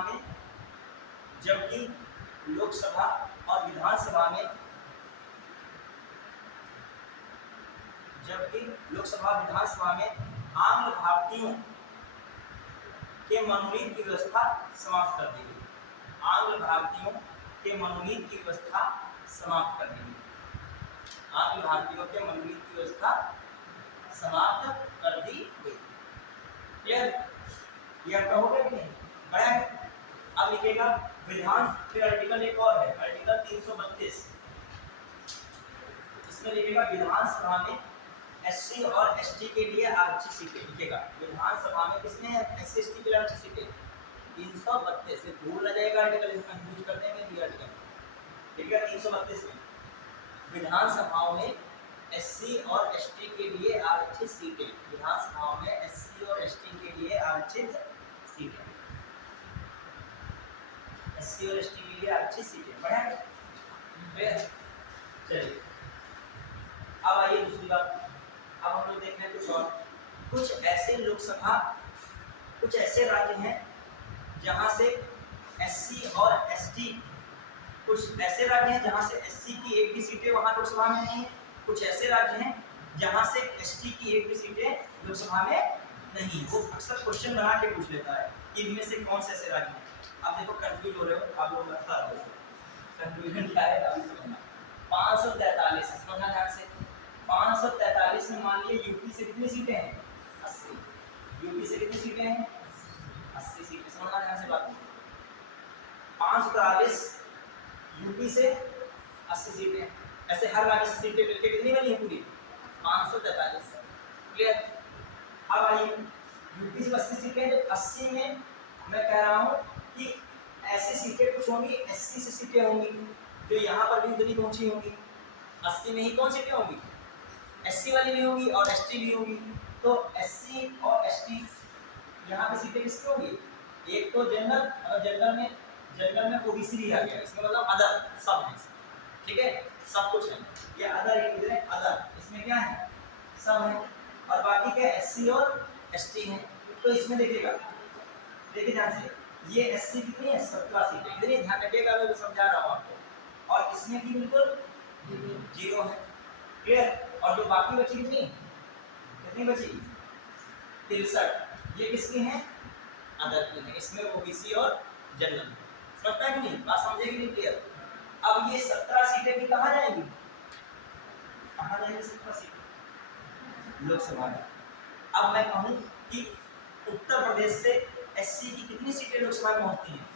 में, आंग्ल भारतीयों के मनोनीत की व्यवस्था समाप्त कर दी गई। आंग्ल भारतीयों के मनोनीत की व्यवस्था समाप्त कर दी गई। आंग्ल भारतीयों के मनोनीत की व्यवस्था समाप्त कर दी गई। क्लियर? क्लियर कहोगे कि नहीं? बड़ा है। अब लिखेगा विधान, फिर आर्टिकल एक और है, आर्टिकल 332। इसमें लिखेगा विधानसभा में SC और ST के लिए आरक्षित सीटें। लिखेगा विधानसभा में किसमें SC ST के लिए आरक्षित सीटें? 332 से भूल न जाएगा आर्टिकल, इसमें यूज करने में भी आर्टिकल लिखेगा 332 में विधानसभाओं में SC और ST के लिए आरक्षित सीटें। विधानसभाओं में SC और ST के लिए आरक्षित सीटें। SC और ST के लिए आरक्षित सीटें। बढ़िया। चलिए अब आइए दूसरी बात। अब हम लोग देख रहे हैं कुछ और, कुछ ऐसे लोकसभा, कुछ ऐसे राज्य हैं जहां से SC और ST, कुछ ऐसे राज्य हैं जहां से SC की एक भी सीटें वहां लोकसभा में नहीं है। कुछ ऐसे राज्य हैं जहां से ST की एक भी सीटें लोकसभा में नहीं। वो अक्सर क्वेश्चन बना के पूछ लेता है कि इनमें से कौन से ऐसे राज्य हैं। आप देखो कंफ्यूज हो रहे हो, आप लोग लगता है कंफ्यूजन क्या है अभी समझना। 543 समझना ध्यान से। 543 में मान लीजिए यूपी से कितनी सीटें हैं? 80। यूपी से कितनी सीटें हैं? 80 सीटें। समझना ध्यान से बात। 543 यूपी से 80 सीटें, ऐसे हर राज्य से सीटें मिलकर कितनी बनी है? पूरी 543। क्लियर? अब आइए यूपी से 80 सीटें, जो 80 में मैं कह रहा हूँ कि ऐसी सीटें कुछ होंगी, SC से सीटें होंगी जो यहाँ पर भी इतनी पहुँची होंगी। 80 में ही कौन सीटें होंगी? SC वाली भी होगी और ST भी होगी। तो SC और ST यहाँ पे सीटें किसकी होंगी? एक तो जनरल, और जनरल में ओबीसी दिया गया, इसमें मतलब अदर सब है, ठीक है, सब कुछ है। ये अदर है, अदर इसमें क्या है, सब है। और बाकी क्या एससी और एसटी है। तो इसमें देखिएगा, देखिए ध्यान से, ये एससी कितनी है, 17 सीटें, इतनी ध्यान रखिएगा, मैं समझा रहा हूँ आपको। और इसमें की बिल्कुल 0 है, क्लियर। और जो बाकी बची कितनी बची, 63, ये किसकी है, अदर की है। इसमें ओबीसी और जनरल, समझता है कि नहीं, बात समझेगी नहीं, क्लियर। अब ये 17 सीटें भी कहाँ जाएंगी, कहाँ जाएंगी 17 सीटें, लोकसभा में। अब मैं कहूँ कि उत्तर प्रदेश से एससी की कितनी सीटें लोकसभा में पहुंचती हैं,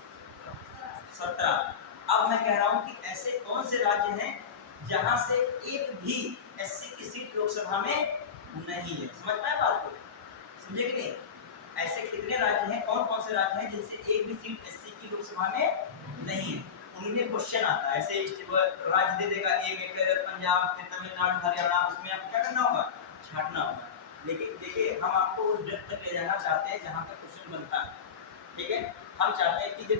17। अब मैं कह रहा हूँ कि ऐसे कौन से राज्य हैं जहां से एक भी एससी की सीट लोकसभा में नहीं है, समझ पाए बात को, समझे कि नहीं। ऐसे कितने राज्य हैं, कौन कौन से राज्य हैं जिनसे एक भी सीट एससी की लोकसभा में नहीं है, उनमें क्वेश्चन आता है। ऐसे राज्य दे देगा, एक पंजाब, तमिलनाडु, हरियाणा, उसमें आपको क्या करना होगा, छांटना होगा। लेकिन देखिए, हम आपको उस डेप्थ तक ले जाना चाहते हैं जहाँ तक क्वेश्चन बनता है, ठीक है। हम चाहते हैं कि यदि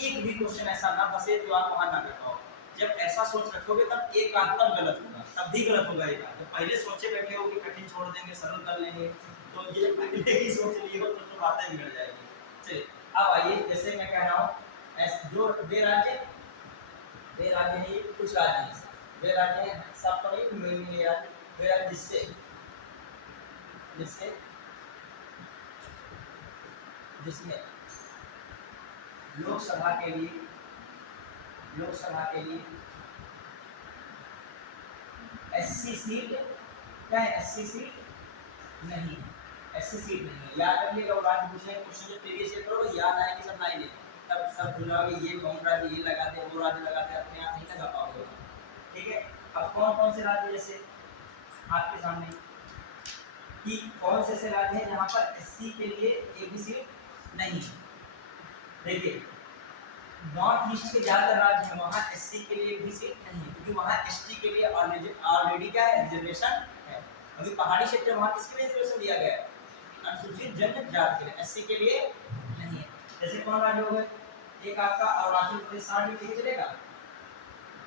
एक भी क्वेश्चन ऐसा ना फंसे जो आप वहाँ ना कर पाओ। जब ऐसा सोच रखोगे तब एक आध तब गलत होगा, तब भी गलत होगा एक आध। पहले सोचे बैठे हो कि कठिन छोड़ देंगे, सरल कर लेंगे, तो ये पहले ही सोच लिए हो तो बातें बिगड़ जाएगी। चलिए अब आइए, जैसे मैं कह रहा हूँ जो वे राज्य है, ये कुछ राज्य हैं, वे राज्य हैं सब पर एक मेन राज्य, वे राज्य जिसमें लोकसभा के लिए एससी सीट, क्या है, एससी सीट नहीं, एससी सीट नहीं है। याद रखिएगा, और आज पूछे क्वेश्चन जो प्रीवियस ईयर करो याद आए कि सब नहीं है, तब सब भूलोगे, ये कौन राज्य ये लगा दे, वो राज्य लगा दे, अपने आप नहीं लगा पाओगे, ठीक है। अब कौन कौन से राज्य जैसे आपके सामने कि कौन से ऐसे राज्य हैं जहाँ पर एससी के लिए एक भी सीट नहीं है। देखिए, नॉर्थ ईस्ट के ज्यादातर राज्य हैं, वहाँ एससी के लिए एक भी सीट नहीं है, क्योंकि वहाँ एसटी के लिए ऑलरेडी क्या है, रिजर्वेशन है। अभी पहाड़ी क्षेत्र वहाँ किसके लिए रिजर्वेशन दिया गया है, अनुसूचित जनजाति के लिए, एससी के लिए नहीं है। जैसे कौन राज्य हो गए, एक आपका अरुणाचल प्रदेश, 60 में चलेगा,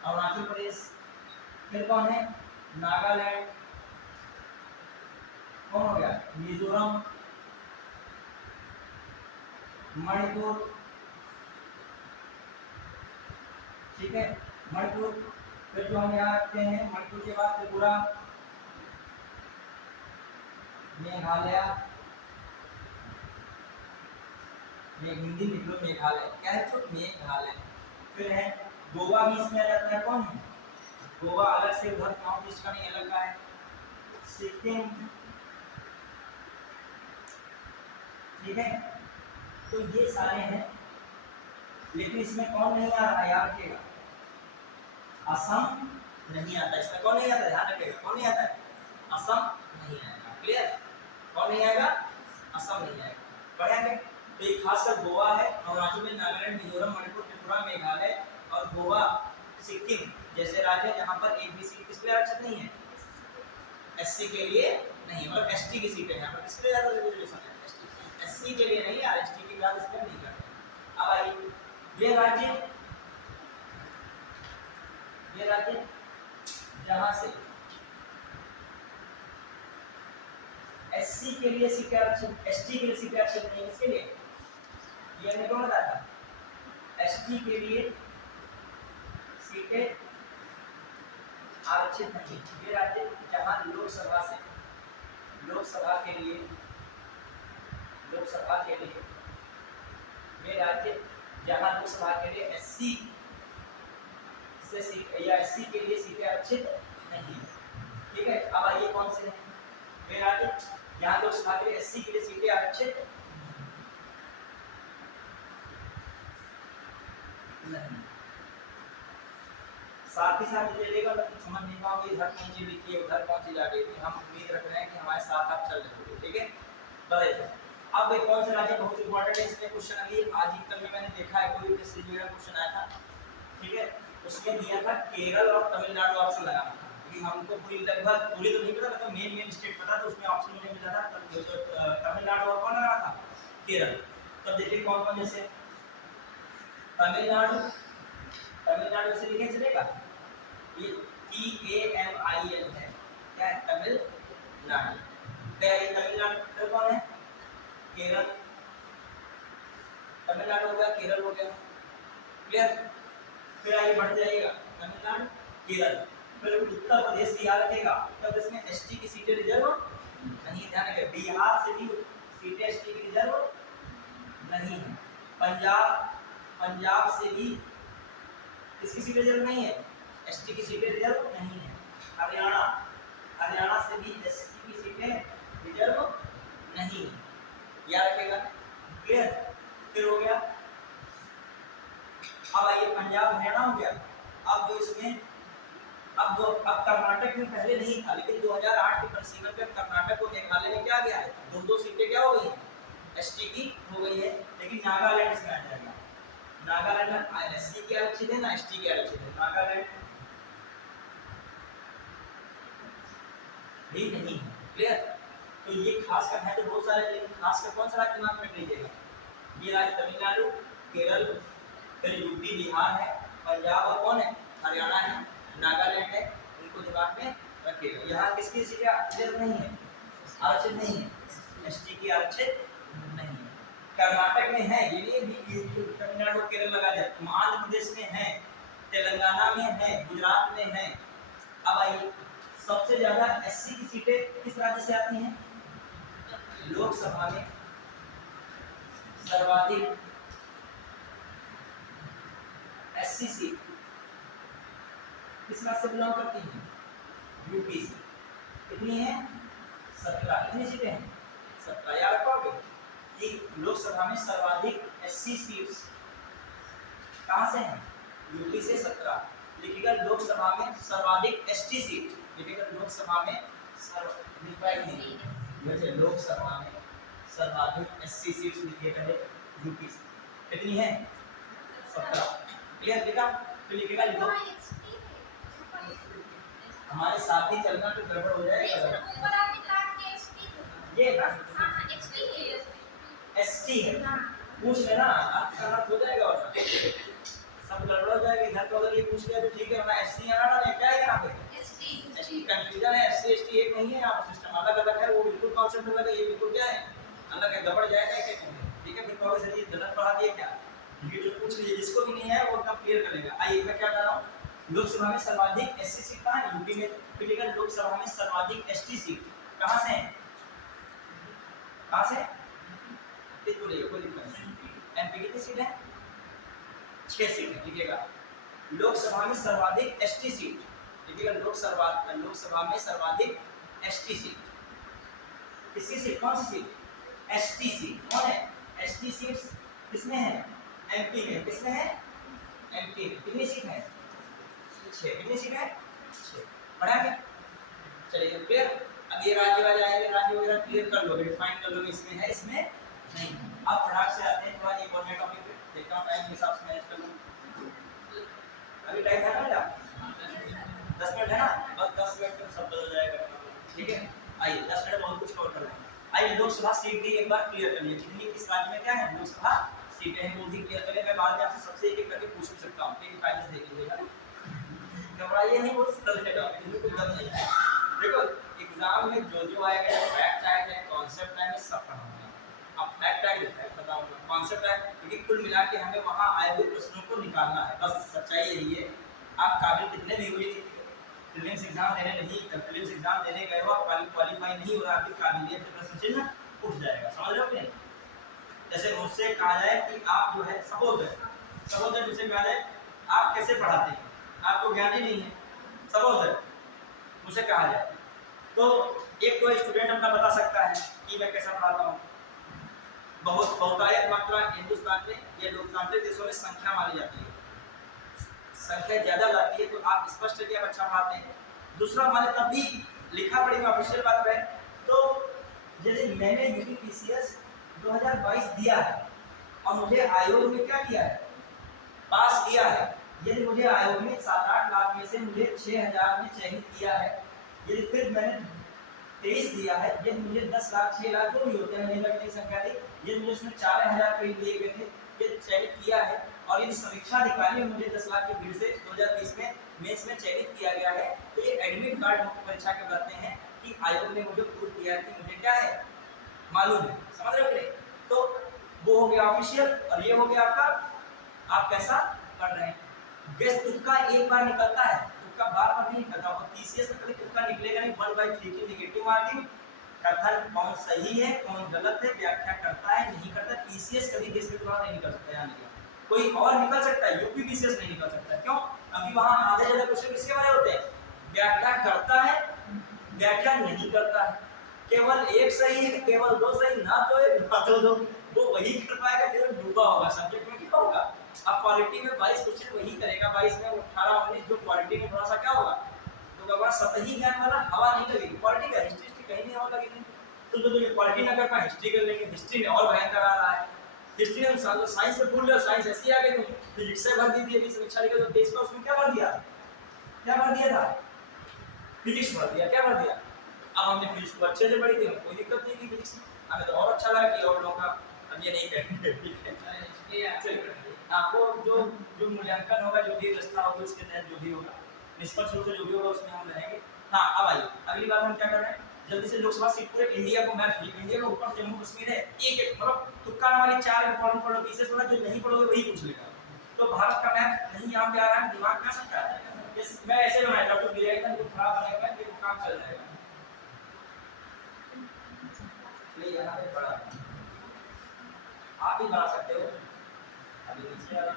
अरुणाचल प्रदेश। फिर कौन है, नागालैंड, कौन हो गया, मिजोरम, मणिपुर, ठीक है, मणिपुर। फिर जो हम यहाँ रखते हैं, मणिपुर के बाद त्रिपुरा, मेघालय, हिंदी लिख लो मेघालय, क्या है तो मेघालय। फिर है गोवा भी इसमें आ जाता है, कौन है, गोवा अलग से, उधर नॉर्थ ईस्ट का नहीं, अलग का है। सिक्किम, ठीक है। तो ये सारे हैं, लेकिन इसमें कौन नहीं आ रहा है, याद रखिएगा, असम नहीं आता, इसमें कौन नहीं आता, ध्यान रखिएगा, कौन नहीं आता है, असम नहीं आएगा, क्लियर। कौन नहीं आएगा, असम नहीं आएगा, बढ़िया। तो एक खासकर गोवा है, अरुणाचल में, नागालैंड, मिजोरम, मणिपुर, त्रिपुरा, मेघालय और गोवा, सिक्किम जैसे राज्य जहाँ पर एक भी सीट किसके लिए आरक्षित नहीं है, एससी के लिए नहीं, मतलब एसटी की सीटें यहाँ पर किसके लिए ज्यादा रिजर्वेशन है, एससी के लिए नहीं, एसटी की बात इसमें नहीं करते। अब आइए, ये राज्य जहाँ से एससी के लिए सीटें आरक्षित, एसटी के लिए सीटें आरक्षित नहीं, इसके लिए ये हमने कौन बताया था, एसटी के लिए सीटें आरक्षित नहीं। ये राज्य जहाँ लोकसभा के लिए ये राज्य जहाँ लोकसभा के लिए एससी से सीट या एससी के लिए सीटें आरक्षित नहीं है, ठीक है। अब आइए कौन से हैं वे राज्य जहाँ लोकसभा के लिए एससी के लिए सीटें आरक्षित नहीं। साथ ही साथ चलिएगा, समझ नहीं पाओगे इधर कौन सी लिखी है, उधर कौन सी जा रही है, हम उम्मीद रख रहे हैं कि हमारे साथ आप चल रहे हो, ठीक है। बताइए अब एक कौन सा राज्य बहुत इंपॉर्टेंट है, इसमें क्वेश्चन अभी आज ही कल में मैंने देखा है, कोई टेस्ट सीरीज में क्वेश्चन आया था, ठीक है। उसमें दिया था केरल और तमिलनाडु ऑप्शन लगाना था, क्योंकि हमको लगभग पूरी तो नहीं पता था, मेन स्टेट पता, तो उसमें ऑप्शन मुझे मिला था तमिलनाडु और कौन लगा था, केरल। तो देखिए कौन कौन, जैसे तमिलनाडु, तमिलनाडु से लिखे चलेगा, ये TAMIL है, क्या है, तमिलनाडु। फिर ये तमिलनाडु कौन है, केरल, तमिलनाडु हो गया, केरल हो गया, क्लियर। फिर आगे बढ़ जाइएगा, तमिलनाडु, केरल, फिर उत्तर प्रदेश भी याद रखेगा। उत्तर प्रदेश में एसटी की सीटें रिजर्व नहीं, ध्यान रखिए। बिहार से भी सीटें एसटी की रिजर्व नहीं है। पंजाब, पंजाब से भी इसकी सीटें रिजर्व नहीं है, एसटी की सीटें रिजर्व नहीं है। हरियाणा, हरियाणा से भी एसटी की सीटें रिजर्व नहीं है, याद रखेगा, क्लियर। फिर हो गया, अब आइए पंजाब हरियाणा हो गया। अब जो इसमें अब कर्नाटक में पहले नहीं था, लेकिन 2008 के परिसीमन पे कर्नाटक और मेघालय में क्या गया है, दो सीटें क्या हो गई हैं, एसटी की हो गई है। लेकिन नागालैंड इसमें आ जाएगा, नागालैंड में एसटी की आरक्षित है ना, एसटी की आरक्षित है, नागालैंड भी नहीं है, क्लियर। तो ये खास कर है तो बहुत सारे, लेकिन खास कर कौन सा राज्य दिमाग में रख लीजिएगा, ये राज्य तमिलनाडु, केरल, फिर यूपी बिहार है, पंजाब और कौन है, हरियाणा है, नागालैंड है, उनको दिमाग में रखिएगा। यहाँ किसकी सीटें आरक्षित नहीं है, आरक्षित नहीं है, एसटी की आरक्षित नहीं है। कर्नाटक में है, ये नहीं तमिलनाडु केरल लगा दिया, आंध्र प्रदेश में है, तेलंगाना में है, गुजरात में है। अब आइए, सबसे ज्यादा एससी की सीटें किस राज्य से आती हैं, लोकसभा में सर्वाधिक एससी सीट किस राज्य से बिलोंग करती है, यूपी से। कितनी है, 17। कितनी सीटें हैं, 17। याद रखोगे कि लोकसभा में सर्वाधिक एससी सीट्स कहां से हैं, यूपी से 17। लिखिएगा लोकसभा में सर्वाधिक एसटी सीट, लिखिएगा लोकसभा में लोकसभा में सर्वाधिक एससी सीट्स लिखिए पहले, यूपी से। कितनी है, 17, क्लियर। लिखा, तो लिखिएगा हमारे साथ ही चलना तो गड़बड़ हो जाएगा। ये ना एसटी है, पूछ लेना, आपका गलत हो जाएगा और सब गड़बड़ हो जाएगा। इधर तो अगर ये पूछ लिया तो ठीक है, ना एसटी आना ना, क्या है यहाँ पे एसटी, कंफ्यूजन है, एससी एसटी एक नहीं है, यहाँ सिस्टम अलग अलग है, वो बिल्कुल कॉन्सेप्ट अलग है, ये बिल्कुल क्या है, अलग है, गड़बड़ जाएगा एक एक, ठीक है। फिर कहोगे सर ये गलत पढ़ा दिए क्या, ये जो पूछ लीजिए, जिसको भी नहीं है वो एकदम क्लियर कर लेगा। आइए मैं क्या कर रहा हूँ, लोकसभा में सर्वाधिक एससी सीट कहाँ है, यूपी में। फिर लोकसभा में सर्वाधिक एसटी सीट कहाँ से है, कहाँ से, बोलिए, कोई दिक्कत नहीं। एमपी कितनी सीट है, 6 सीट है, लिखिएगा लोकसभा में सर्वाधिक एसटी सीट, लिखिएगा लोकसभा में सर्वाधिक एसटी सीट। किसकी सीट, कौन सी सीट, एसटी सीट। कौन है, एसटी सीट्स किसमें है, एमपी में। किसमें है, एमपी में। कितनी सीट है, 6। कितनी सीट है, 6। पढ़ा क्या, चलिए क्लियर। अब ये राज्य वाले आएंगे, राज्य वगैरह क्लियर कर लो, डिफाइन कर लो, इसमें है, इसमें नहीं। अब फटाक से आते हैं थोड़ा एक और नए टॉपिक पे, देखता हूँ टाइम के हिसाब से मैनेज कर लूँ। अभी टाइम है ना मेरा, 10 मिनट है ना, बस 10 मिनट में सब बदल जाएगा, ठीक है। आइए 10 मिनट बहुत कुछ कवर कर लेंगे। आइए लोकसभा सीट भी एक बार क्लियर कर लिए, कितनी किस राज्य में क्या है, लोकसभा सीटें हैं, वो भी क्लियर करें। मैं बाद में आपसे सबसे एक एक करके पूछ भी सकता हूँ, ठीक है, कायदे से देख लीजिएगा, घबराइए नहीं, बहुत सरल है टॉपिक, इसमें कोई दम नहीं है। देखो एग्जाम में जो आएगा, फैक्ट आएगा, कॉन्सेप्ट आएगा, सब पढ़ाऊंगा। अब फैक्ट आएगा, फैक्ट बताऊंगा, कॉन्सेप्ट आएगा, क्योंकि कुल मिला के हमें वहाँ आए हुए प्रश्नों को निकालना है, बस सच्चाई यही है। आप काबिल कितने भी हुए, प्रीलिम्स एग्जाम देने नहीं, प्रीलिम्स एग्जाम देने गए हो, आप क्वालिफाई नहीं हो रहा, आपकी काबिलियत पे प्रश्न चिन्ह उठ जाएगा, समझ रहे हो कि नहीं। जैसे मुझसे कहा जाए कि आप जो है सपोज मुझसे कहा जाए आप कैसे पढ़ाते हैं, आपको ज्ञान ही नहीं है, सपोज मुझसे कहा जाए, तो एक कोई स्टूडेंट अपना बता सकता है कि मैं कैसा पढ़ाता हूँ। बहुतायत मात्रा हिंदुस्तान में या लोकतांत्रिक देशों में संख्या मानी जाती है, संख्या ज्यादा लाती है, तो आप स्पष्ट किया अच्छा पढ़ाते हैं। दूसरा माने तब भी लिखा पढ़ी में ऑफिशियल बात है, तो जैसे मैंने यूपीपीसीएस 2022 दिया है और मुझे आयोग में क्या किया है, पास किया है। यदि मुझे आयोग में 7-8 लाख में से मुझे 6000 में चयनित किया है, यदि फिर मैंने 23 दिया है, ये मुझे 10 लाख 6 लाख जो भी होते हैं मैंने अपनी संख्या दी, ये मुझे उसमें 4000 करीब दिए गए थे, ये चयनित किया है और ये समीक्षा अधिकारी मुझे 10 लाख की भीड़ से 2020 में मेंस में चयनित किया गया है। तो ये एडमिट कार्ड मुख्य परीक्षा के बताते हैं कि आयोग ने मुझे प्रूव किया कि मुझे क्या है मालूम है, समझ रहे हो कि नहीं? तो वो हो गया ऑफिशियल और ये हो गया आपका आप कैसा कर रहे हैं। गेस तुक्का एक बार निकलता है, तुक्का बार बार नहीं निकलता, और टीसीएस में कभी तुक्का निकलेगा नहीं। 1/3 की नेगेटिव मार्किंग, कथन कौन सही है कौन गलत है, व्याख्या करता है नहीं करता। पीसीएस कभी गेस के द्वारा नहीं निकल सकता, यानी कोई और निकल सकता है, यूपी पीसीएस नहीं निकल सकता। क्यों? अभी वहां आधे ज्यादा क्वेश्चन किसके बारे होते हैं, व्याख्या करता है व्याख्या नहीं करता है। केवल एक सही है, केवल दो सही, ना तो एक ना तो दो, वो वही कर पाएगा जो डूबा होगा सब्जेक्ट में। क्या होगा अब क्वालिटी में 22 क्वेश्चन वही करेगा, 22 में 18 19 जो क्वालिटी में थोड़ा सा क्या होगा तो बाबा सतही ज्ञान वाला हवा नहीं लगेगी। क्वालिटी का हिस्ट्री कहीं नहीं हवा लगेगी, तो जो ये क्वालिटी ना कर पाए हिस्ट्री कर लेंगे। हिस्ट्री में और भयंकर आ रहा है, हिस्ट्री में साइंस में भूल रहे हो, साइंस ऐसी आ गई, तुम फिजिक्स से भर दी थी अभी समीक्षा लिखा तो देश का उसमें क्या भर दिया, क्या भर दिया था, फिजिक्स भर दिया, क्या भर दिया। अब हमने फिजिक्स को अच्छे से पढ़ी थी, कोई दिक्कत नहीं थी फिजिक्स में, हमें तो और अच्छा लगा कि और लोगों का अब ये नहीं करेंगे, ठीक है। आपको जो जो मूल्यांकन होगा, जो भी व्यवस्था होगी उसके तहत जो भी होगा, निष्पक्ष रूप से जो भी होगा उसमें हम रहेंगे। हाँ अब आइए अगली बार हम क्या कर रहे हैं, जल्दी से लोकसभा सीट पूरे इंडिया को मैप कीजिए। इंडिया के ऊपर जम्मू कश्मीर है, एक एक मतलब तुक्का ना वाली 4 इंपॉर्टेंट पढ़ो, पीसेस वाला जो नहीं पढ़ोगे वही पूछ लेगा। तो भारत का मैप नहीं यहाँ पे आ रहा है, दिमाग में आ सकता है। मैं ऐसे बनाया डॉक्टर गिरिया था, जो खराब बनाया है, ये काम चल जाएगा। ये यहाँ पे पड़ा आप भी बना सकते हो, अभी नीचे वाला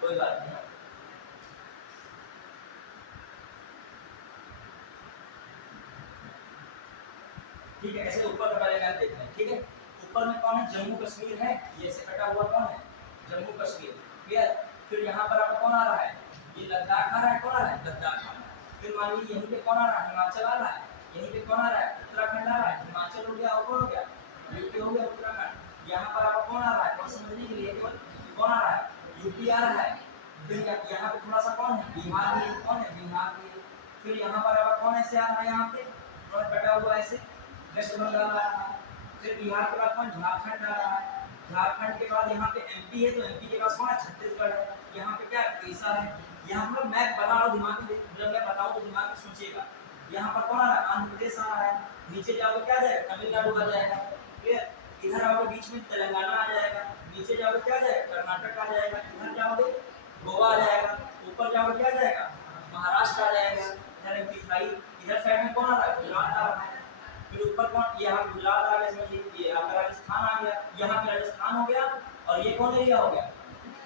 कोई बात नहीं। ठीक है, ऐसे ऊपर का पहले मैप देखते हैं। ठीक है, ऊपर में कौन है, जम्मू कश्मीर है, ये से कटा हुआ कौन है, जम्मू कश्मीर। क्लियर। फिर यहाँ पर आपको कौन आ रहा है, ये लद्दाख आ रहा है, कौन आ रहा है, लद्दाख आ रहा है। फिर मान लीजिए यहीं पे कौन आ रहा है, हिमाचल आ रहा है, यहीं पे कौन आ रहा है, उत्तराखंड आ रहा है। हिमाचल हो गया और कौन हो गया, यूपी हो गया, उत्तराखंड। यहाँ पर आपको कौन आ रहा है, कौन समझने के लिए केवल कौन आ रहा है, यूपी आ रहा है। फिर यहाँ पे थोड़ा सा कौन है, बिहार भी कौन है, बिहार भी। फिर यहाँ पर आपका कौन ऐसे आ रहा है, यहाँ पे थोड़ा कटा हुआ ऐसे वेस्ट बंगाल आ रहा है। फिर बिहार के बाद कौन, झारखंड आ रहा है। झारखंड के बाद यहाँ पे एमपी है, तो एमपी के पास कौन है, छत्तीसगढ़ है। यहाँ पे क्या उड़ीसा है। यहाँ पर मैप बना और दिमाग में जब मैं बताऊँ तो दिमाग में सोचिएगा। यहाँ पर कौन आ रहा है, आंध्र प्रदेश आ रहा है। नीचे जाओगे क्या जाएगा, तमिलनाडु आ जाएगा। फिर इधर आओगे बीच में तेलंगाना आ जाएगा। नीचे जाओगे क्या जाएगा, कर्नाटक आ जाएगा। इधर जाओगे गोवा आ जाएगा। ऊपर जाओगे क्या जाएगा, महाराष्ट्र आ जाएगा। इधर एमपी भाई, इधर साइड में कौन आ रहा है, गुजरात आ रहा है। फिर ऊपर कौन, यहाँ गुजरात आ गया, समझिए ये आपका राजस्थान आ गया। यहाँ पे राजस्थान हो गया और ये कौन एरिया हो गया,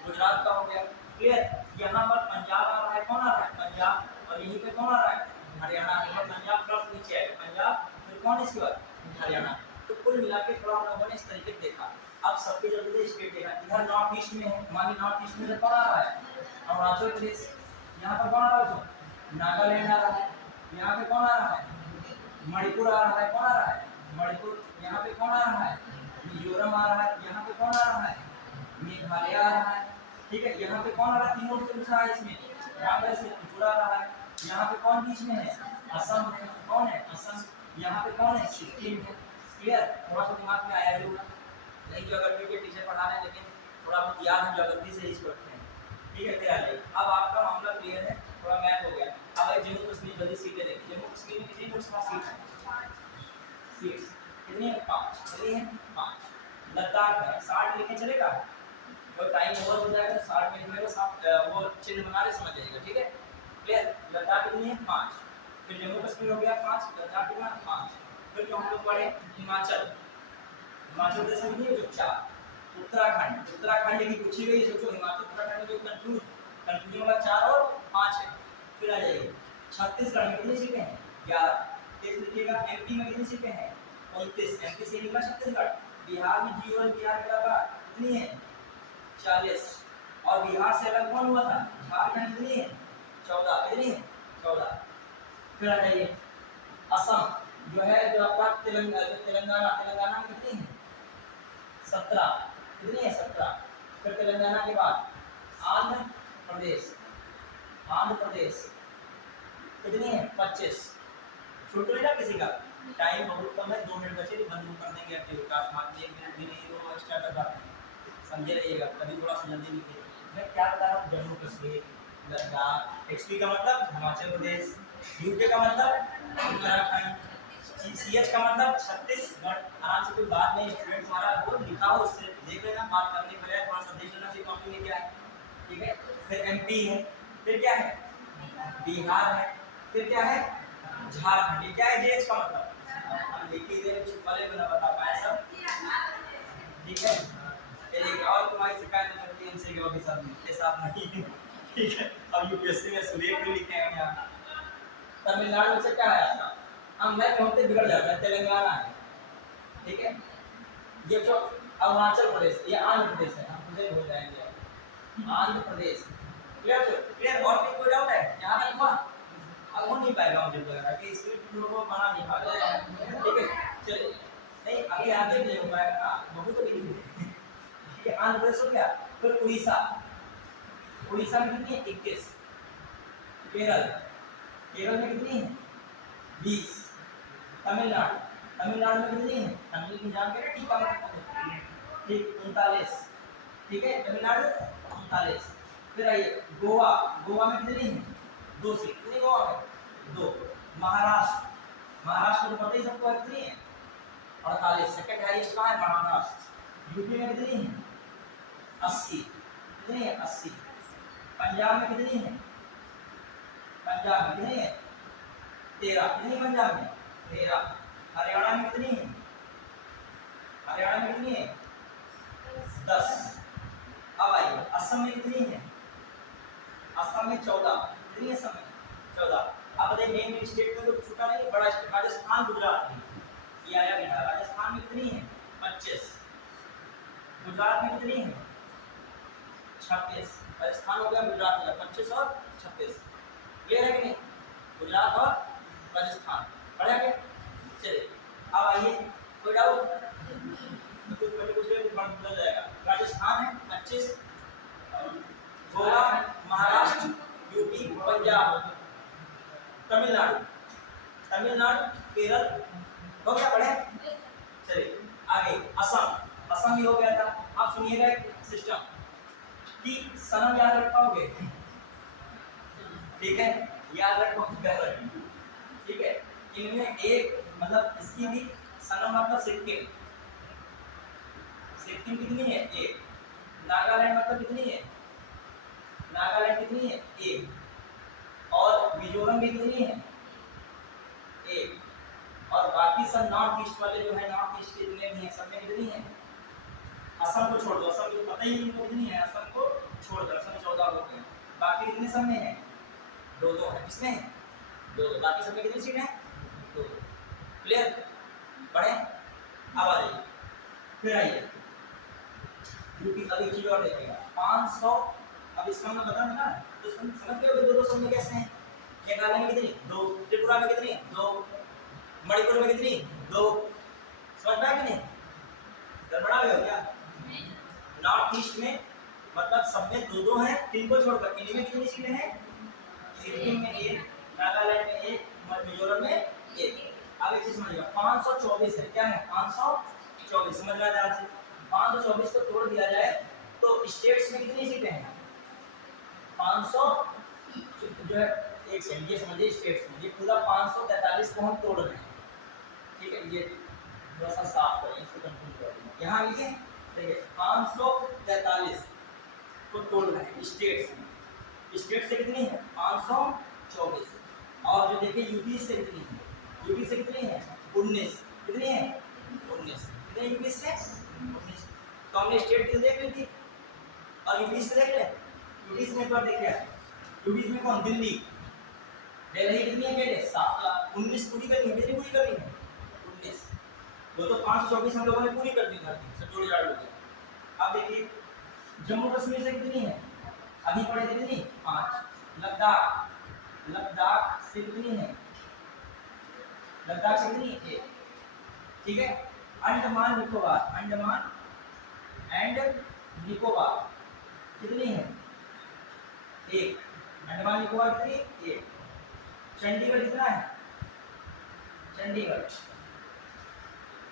गुजरात का हो गया। क्लियर। यहाँ पर पंजाब आ रहा है, कौन आ रहा है, पंजाब। और यहीं पे कौन आ रहा है, हरियाणा। पंजाब प्लस नीचे आएगा पंजाब, फिर कौन इसके बाद, हरियाणा। तो कुल मिला के थोड़ा हम लोगों ने इस तरीके से देखा। अब सबसे जल्दी स्टेट देखा, इधर नॉर्थ ईस्ट में है, मानी नॉर्थ ईस्ट में कौन आ रहा है, अरुणाचल प्रदेश। यहाँ पर कौन आ रहा है, नागालैंड आ रहा है। यहाँ पे कौन आ रहा है, मणिपुर आ रहा है, कौन आ रहा है, मणिपुर। यहाँ पे कौन आ रहा है, मिजोरम आ रहा है। यहाँ पे कौन आ रहा है, मेघालय आ रहा है। ठीक है, यहाँ पे कौन आ रहा है, तीनों से पूछा है इसमें, बांग्लादेश में त्रिपुरा आ रहा है। यहाँ पे कौन बीच में है, असम है, कौन है, असम। यहाँ पे कौन है, सिक्किम है। क्लियर। थोड़ा सा दिमाग में आया होगा, नहीं ज्योग्राफी के टीचर पढ़ा रहे हैं लेकिन थोड़ा बहुत याद है, ज्योग्राफी से ही पढ़ते हैं। ठीक है, तैयार है। अब आपका मामला क्लियर है, थोड़ा मैथ हो गया। अब एक जम्मू कश्मीर जल्दी सीटें देखिए। जम्मू कश्मीर में कितनी लोकसभा सीट है, सीट्स कितनी है, 5। कितनी है, 5। लद्दाख है 60 लिखे चलेगा, और टाइम ओवर हो जाएगा तो 60 में लिखेगा, वो चिन्ह बना के समझ जाइएगा। ठीक है, क्लियर। लद्दाख कितनी है, 5। फिर जम्मू कश्मीर हो गया 5, लद्दाख कितना 5। फिर जो हम लोग पढ़े हिमाचल, हिमाचल प्रदेश में कितनी है, 4। उत्तराखंड, उत्तराखंड की पूछी गई, सोचो हिमाचल उत्तराखंड में जो कंफ्यूजन वाला 4 और 5 है। फिर आ जाइए छत्तीसगढ़ में कितनी सीटें हैं, 11। इस लिखिएगा। एमपी में कितनी सीटें हैं, 29। एमपी से निकला छत्तीसगढ़। बिहार में जी और बिहार के अलावा कितनी है, 40। और बिहार से अलग कौन हुआ था, झारखंड कितनी है, 14। कितनी है, 14। फिर आ जाइए असम जो है, जो आपका तेलंगाना, तेलंगाना में कितनी है, 17। कितनी है, 17। फिर तेलंगाना के बाद आंध्र प्रदेश, आंध्र प्रदेश कितनी है, 25। छोटो ना किसी का टाइम बहुत कम है, 2 मिनट बचे तो बंद कर देंगे एक्टिव टास्क, मान 1 मिनट भी नहीं तो स्टार्ट कर देंगे, समझे रहिएगा, कभी थोड़ा सा जल्दी लिखिए। मैं क्या बता रहा हूँ, जम्मू कश्मीर, लद्दाख, एक्सपी का मतलब हिमाचल प्रदेश, यूके का मतलब उत्तराखंड, सीएच का मतलब छत्तीसगढ़। आराम से कोई बात नहीं, स्टूडेंट हमारा वो लिखा हो उससे देख लेना, बात करने के लिए थोड़ा सा देख लेना फिर कॉपी में क्या है, ठीक है। फिर एमपी है, फिर क्या है, बिहार है, फिर क्या है, झारखंड। ये क्या है, जेएच का मतलब हम लिख ही दे, वाले को ना बता पाए सब, ठीक है। फिर एक और तुम्हारी शिकायत हो सकती है इनसे के सब के साथ नहीं, ठीक है। अब यूपीएससी में सुलेख भी लिखे हैं यहाँ। तमिलनाडु से क्या है आपका, हम मैं होते बिगड़ जाता है, तेलंगाना है, ठीक है। ये जो अरुणाचल प्रदेश, ये आंध्र प्रदेश है, हम मुझे भूल जाएंगे, आंध्र प्रदेश। क्लियर क्लियर, और भी कोई डाउट है यहाँ तक हुआ? अब हो नहीं पाएगा मुझे लग रहा है कि स्क्रिप्ट लोगों को बना नहीं पाएगा, ठीक है। चलिए नहीं अभी आगे नहीं हो पाएगा, बहुत तो नहीं, ठीक है। आंध्र प्रदेश हो गया, फिर उड़ीसा, उड़ीसा में कितनी है, 21। केरल, केरल में कितनी है, 20। तमिलनाडु, तमिलनाडु में कितनी है, तमिल की जान के टीका में, ठीक 39, ठीक है। तमिलनाडु 39। फिर आइए गोवा, गोवा में कितनी है, 2 सीट, कितनी गोवा में, 2। महाराष्ट्र, महाराष्ट्र तो पता ही सबको है कितनी है, 48। सेकंड हाईएस्ट कहाँ है, महाराष्ट्र। यूपी में कितनी है, 80, कितनी है, 80। पंजाब में कितनी है, पंजाब में कितनी है, 13, कितनी पंजाब में, 13। हरियाणा में कितनी है, हरियाणा में कितनी है, 10। अब आइए असम में कितनी है, असम में 14, कितनी है असम में, 14। अब देखिए मेन स्टेट में तो छोटा नहीं बड़ा स्टेट, राजस्थान गुजरात में ये आया बिहार, राजस्थान में कितनी है, 25। गुजरात में कितनी है, 26। राजस्थान हो गया, गुजरात हो गया, 25 और 26। क्लियर है कि नहीं, गुजरात और राजस्थान पढ़ा क्या। चलिए अब आइए, कोई डाउट तो कुछ बदल जाएगा। राजस्थान है 25, गोवा, महाराष्ट्र, यूपी, पंजाब, तमिलनाडु, तमिलनाडु, केरल हो गया, पढ़े। चलिए आगे असम, असम भी हो गया था। आप सुनिएगा एक सिस्टम कि सनम याद रख पाओगे, ठीक है, याद रखो, ठीक है। इनमें एक मतलब इसकी भी सनम मतलब सिक्किम, सिक्किम कितनी है, 1। नागालैंड मतलब कितनी है, नागालैंड कितनी है, 1। और मिजोरम भी कितनी है, 1। और बाकी सब नॉर्थ ईस्ट वाले जो है, नॉर्थ ईस्ट के जितने भी हैं सब में कितनी है, असम को छोड़ दो, असम को पता ही नहीं कितनी है, असम को छोड़ दो, असम 14 लोग हैं। बाकी कितने सब में है, 2-2 है, किसमें है, 2-2। बाकी सब में कितनी सीट है, 2। क्लियर, पढ़े। अब आ जाइए, फिर आइए यूपी। अभी चीज और देखिएगा, 500। अब इसका मैं बता ना तो समझ गए 2-2 सब में कैसे हैं। मेघालय में कितनी, 2। त्रिपुरा में कितनी, 2। मणिपुर में कितनी, 2। समझ में आया कि नहीं, गड़बड़ा हो क्या। नॉर्थ ईस्ट में मतलब सब में 2-2 हैं, 3 को छोड़कर। इनमें कितनी सीटें हैं, सिक्किम में 1, नागालैंड में 1, मिजोरम में 1। अब एक चीज समझिएगा, 524 है, क्या है, 524। समझ में आया आपसे, 524 को तोड़ दिया जाए तो स्टेट्स में कितनी सीटें हैं, 500 जो है, एक सेकंड ये समझिए, स्टेट्स में ये पूरा 543 को हम तोड़ रहे हैं, ठीक है। ये थोड़ा सा साफ करें, इसको कंफ्यूज कर दें। यहाँ लिखे देखिए 543 को तोड़ रहे हैं स्टेट्स में। स्टेट से कितनी है, 524। और जो देखिए यूपी से कितनी है, यूपी से कितनी है, 19। कितनी है, 19। कितने यूपी से, 19। तो हमने स्टेट की देख ली थी, और यूपी से देख ले। यूपी से एक बार देखिए, यूपी में कौन, दिल्ली, दिल्ली कितनी है, पहले 19 पूरी करनी है, कितनी पूरी करनी है, 19। वो तो 524 हम लोगों ने पूरी कर दी था, सब जोड़ जाड़ लोग। अब देखिए जम्मू कश्मीर से कितनी है, अभी पढ़े थे कितनी, 5। लद्दाख, लद्दाख से कितनी है, लद्दाख से कितनी है, 1, ठीक है। अंडमान निकोबार, अंडमान एंड निकोबार कितनी है, 1। अंडमान निकोबार कितनी, 1। चंडीगढ़ कितना है, चंडीगढ़,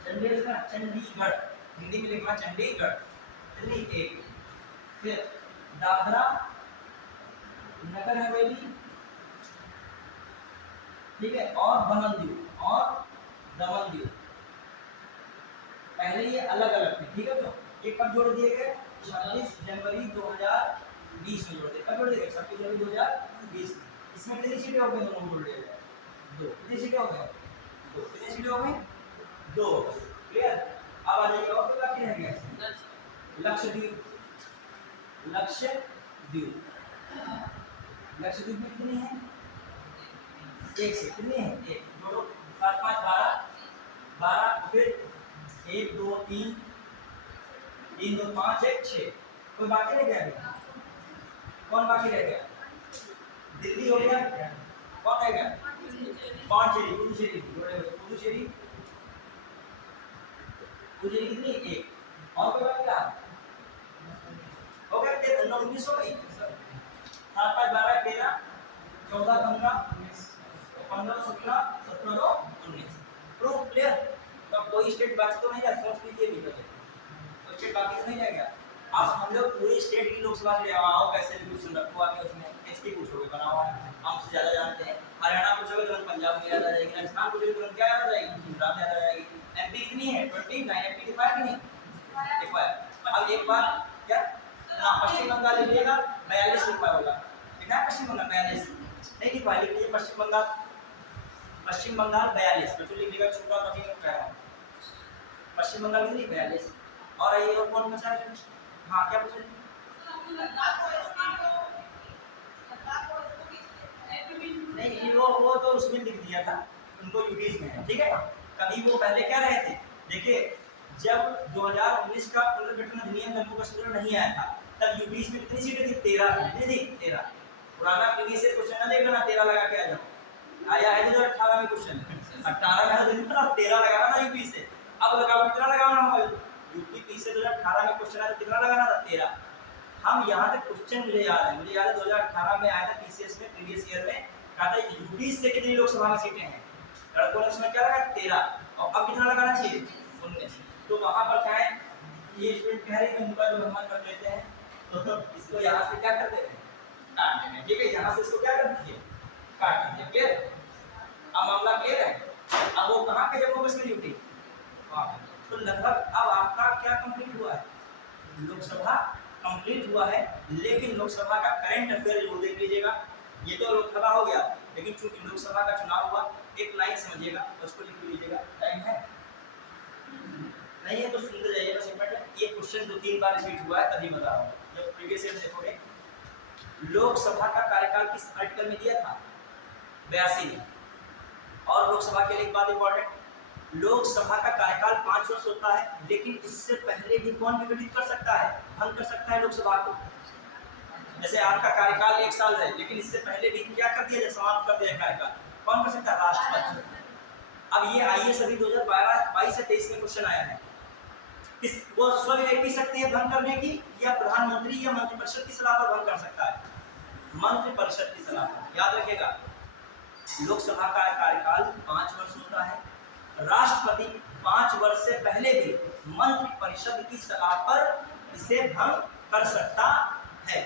चंडीगढ़ का चंडीगढ़, हिंदी में लिखना चंडीगढ़, दिल्ली एक। फिर दादरा नगर हवेली, ठीक है, और दमन दीव, और दमन दीव। पहले ये अलग अलग थे, ठीक है। तो ये कब जोड़ दिए गए? 26 जनवरी 2020 में जोड़ दिए। कब जोड़ दिए गए? 26 जनवरी 2020। इसमें कितनी सीटें हो गई दोनों जोड़ दिए गए? 2। कितनी सीटें हो गई? 2। कितनी सीटें हो गई? 2। क्लियर। अब आ जाइए, और क्या बाकी रह गया? लक्षद्वीप, लक्षद्वीप, लक्षद्वीप में कितनी है? एक से कितनी है? एक। जोड़ो, 7 5 12, 12। फिर 1 2 3, 3 2 5 1 6। कोई बाकी रह गया? कौन बाकी रह गया? दिल्ली हो गया। कौन रह गया? पांचेरी, पुडुचेरी, पुडुचेरी, पुडुचेरी कितनी? 1। और कोई बाकी रहा? हो गया 13 19 हो गई। 7 5 12 13, 14 15, 15 17, 17 2 19। Proof clear. तो कोई स्टेट बाकी तो नहीं रहा, सोच लीजिए भी तो स्टेट बाकी तो नहीं रह गया। अब हम लोग पूरी स्टेट की लोकसभा ले आओ, कैसे भी क्वेश्चन रखो आके, उसमें एसपी पूछोगे बनाओ, हमसे ज्यादा जानते हैं। हरियाणा पूछोगे तो पंजाब में याद आ जाएगी, राजस्थान पूछोगे तो क्या याद आ जाएगी? गुजरात याद आ जाएगी। एमपी कितनी है? 29। एमपी दिखाया कि नहीं? दिखाया। अब एक बार क्या ना, पश्चिम बंगाल लिखिएगा 42 लिखा होगा, लिखा है पश्चिम बंगाल 42 नहीं लिखा, लिख लीजिए पश्चिम बंगाल, पश्चिम बंगाल 42, तो लिख लीजिएगा छोटा कभी में क्या है पश्चिम बंगाल कितनी? 42। और ये और कौन बचा है? हाँ क्या पूछे? नहीं वो तो उसमें लिख दिया था, उनको यूपीज में है, ठीक है। कभी वो पहले क्या रहे थे, देखिए जब 2019 का पुनर्गठन अधिनियम जम्मू कश्मीर में नहीं आया था, तब यूपीज में कितनी सीटें थी? 13 थी, 13। पुराना प्रीवियस ईयर क्वेश्चन ना देख लेना, 13 लगा के आ जाओ। आया है 2018 में क्वेश्चन, 18 में है तो 13 लगाना था यूपी से। अब लगाओ कितना लगाना होगा? यूपी पी से 2018 में क्वेश्चन आया तो कितना लगाना था? 13। हम यहाँ तक क्वेश्चन मुझे याद है 2018 में आया था पीसीएस में, प्रीवियस ईयर में कहा था यूपी से कितनी लोकसभा में सीटें हैं, लड़कों ने उसमें क्या लगा? 13। और अब कितना लगाना चाहिए? 19। तो वहां पर चाहे ये स्टूडेंट कह रहे हैं कि उनका जो हम कर देते हैं, तो इसको यहाँ से क्या कर देते हैं? काट देते हैं, ठीक है। यहाँ से इसको क्या कर दीजिए? काट दीजिए। क्लियर? अब मामला क्लियर है। अब वो कहाँ के जम्मू कश्मीर यूपी, तो लगभग अब आपका क्या कंप्लीट हुआ है? लोकसभा कंप्लीट हुआ है, लेकिन लोकसभा का करंट अफेयर जरूर देख लीजिएगा। ये तो लोकसभा हो गया, लेकिन चूंकि लोकसभा का चुनाव हुआ, एक लाइन समझिएगा, उसको लिख लीजिएगा। टाइम है नहीं है तो सुनते जाइएगा, सिंपल। ये क्वेश्चन 2-3 बार रिपीट हुआ है, तभी बता रहा हूँ। जब प्रीवियस ईयर देखोगे, लोकसभा का कार्यकाल किस आर्टिकल में दिया था? 82 में। और लोकसभा के लिए एक बात इंपॉर्टेंट, लोकसभा का कार्यकाल 5 वर्ष होता है, लेकिन इससे पहले भी कौन विघटित कर सकता है? भंग कर सकता है लोकसभा को। जैसे आपका कार्यकाल 1 साल है, लेकिन इससे पहले भी क्या कर दिया जाए? समाप्त कर दिया कार्यकाल। कौन कर सकता है? राष्ट्रपति। अब ये आईएएस अभी 2022 से 23 में क्वेश्चन आया है, इस वो स्वविवेक की शक्ति है भंग करने की, या प्रधानमंत्री या मंत्रिपरिषद की सलाह पर भंग कर सकता है? मंत्रिपरिषद की सलाह पर। याद रखिएगा, लोकसभा का कार्यकाल 5 वर्ष होता है, राष्ट्रपति 5 वर्ष से पहले भी मंत्रिपरिषद की सलाह पर इसे भंग कर सकता है।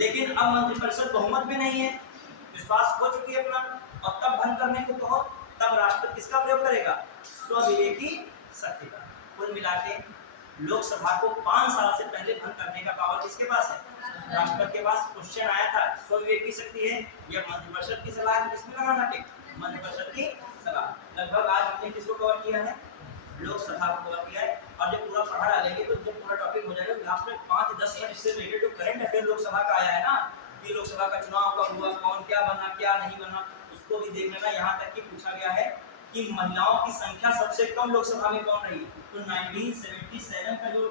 लेकिन अब मंत्रिपरिषद बहुमत भी नहीं है, विश्वास खो चुकी है अपना, और तब भंग करने को कहो, तब राष्ट्रपति किसका प्रयोग करेगा? स्वविवेकी शक्ति का। कुल मिला के लोकसभा को 5 साल से पहले भंग करने का पावर किसके पास है? राष्ट्रपति के पास। क्वेश्चन आया था स्वविवेकी शक्ति है या मंत्रिपरिषद की सलाह है, किसमें लगाना है? मंत्रिपरिषद की सलाह। लगभग आज हमने किसको कवर किया है? लोकसभा को कवर किया है। और जब पूरा पढ़ा डालेंगे तो जब पूरा टॉपिक हो जाएगा, लास्ट में 5-10 मिनट से रिलेटेड जो करंट अफेयर लोकसभा का आया है ना, कि लोकसभा का चुनाव कब हुआ, कौन क्या बना, क्या नहीं बना, उसको भी देख लेना। यहाँ तक कि पूछा गया है कि महिलाओं की संख्या सबसे कम लोकसभा में कौन रही? तो 1977 का जो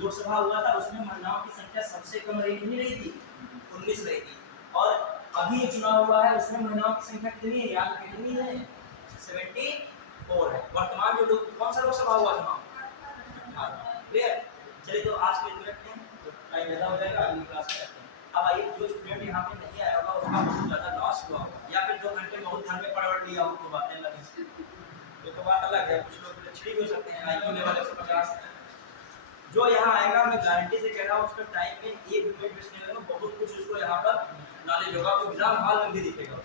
लोकसभा हुआ था, उसमें महिलाओं की संख्या सबसे कम रही, नहीं रही थी? 19 रही थी। और अभी चुनाव हुआ है, उसमें महिलाओं की संख्या कितनी है? याद कितनी है? 74 है। वर्तमान जो कौन सा लोकसभा हुआ चुनाव? क्लियर? चलिए, तो आज के लिए रखते हैं, तो टाइम ज़्यादा हो जाएगा, अगली क्लास में रखते हैं। अब आइए, जो स्टूडेंट यहाँ पे नहीं आया होगा उसका बहुत ज़्यादा लॉस हुआ होगा, या फिर 2 घंटे बहुत घर में पढ़ लिया हो तो बातें लगी। तो बात अलग है, कुछ लोग PhD भी हो सकते हैं, IQ लेवल 150। जो यहाँ आएगा मैं गारंटी से कह रहा हूँ उसका टाइम में 1 मिनट वेस्ट नहीं होगा, बहुत कुछ उसको यहाँ पर नॉलेज होगा, तो एग्जाम हॉल में भी दिखेगा।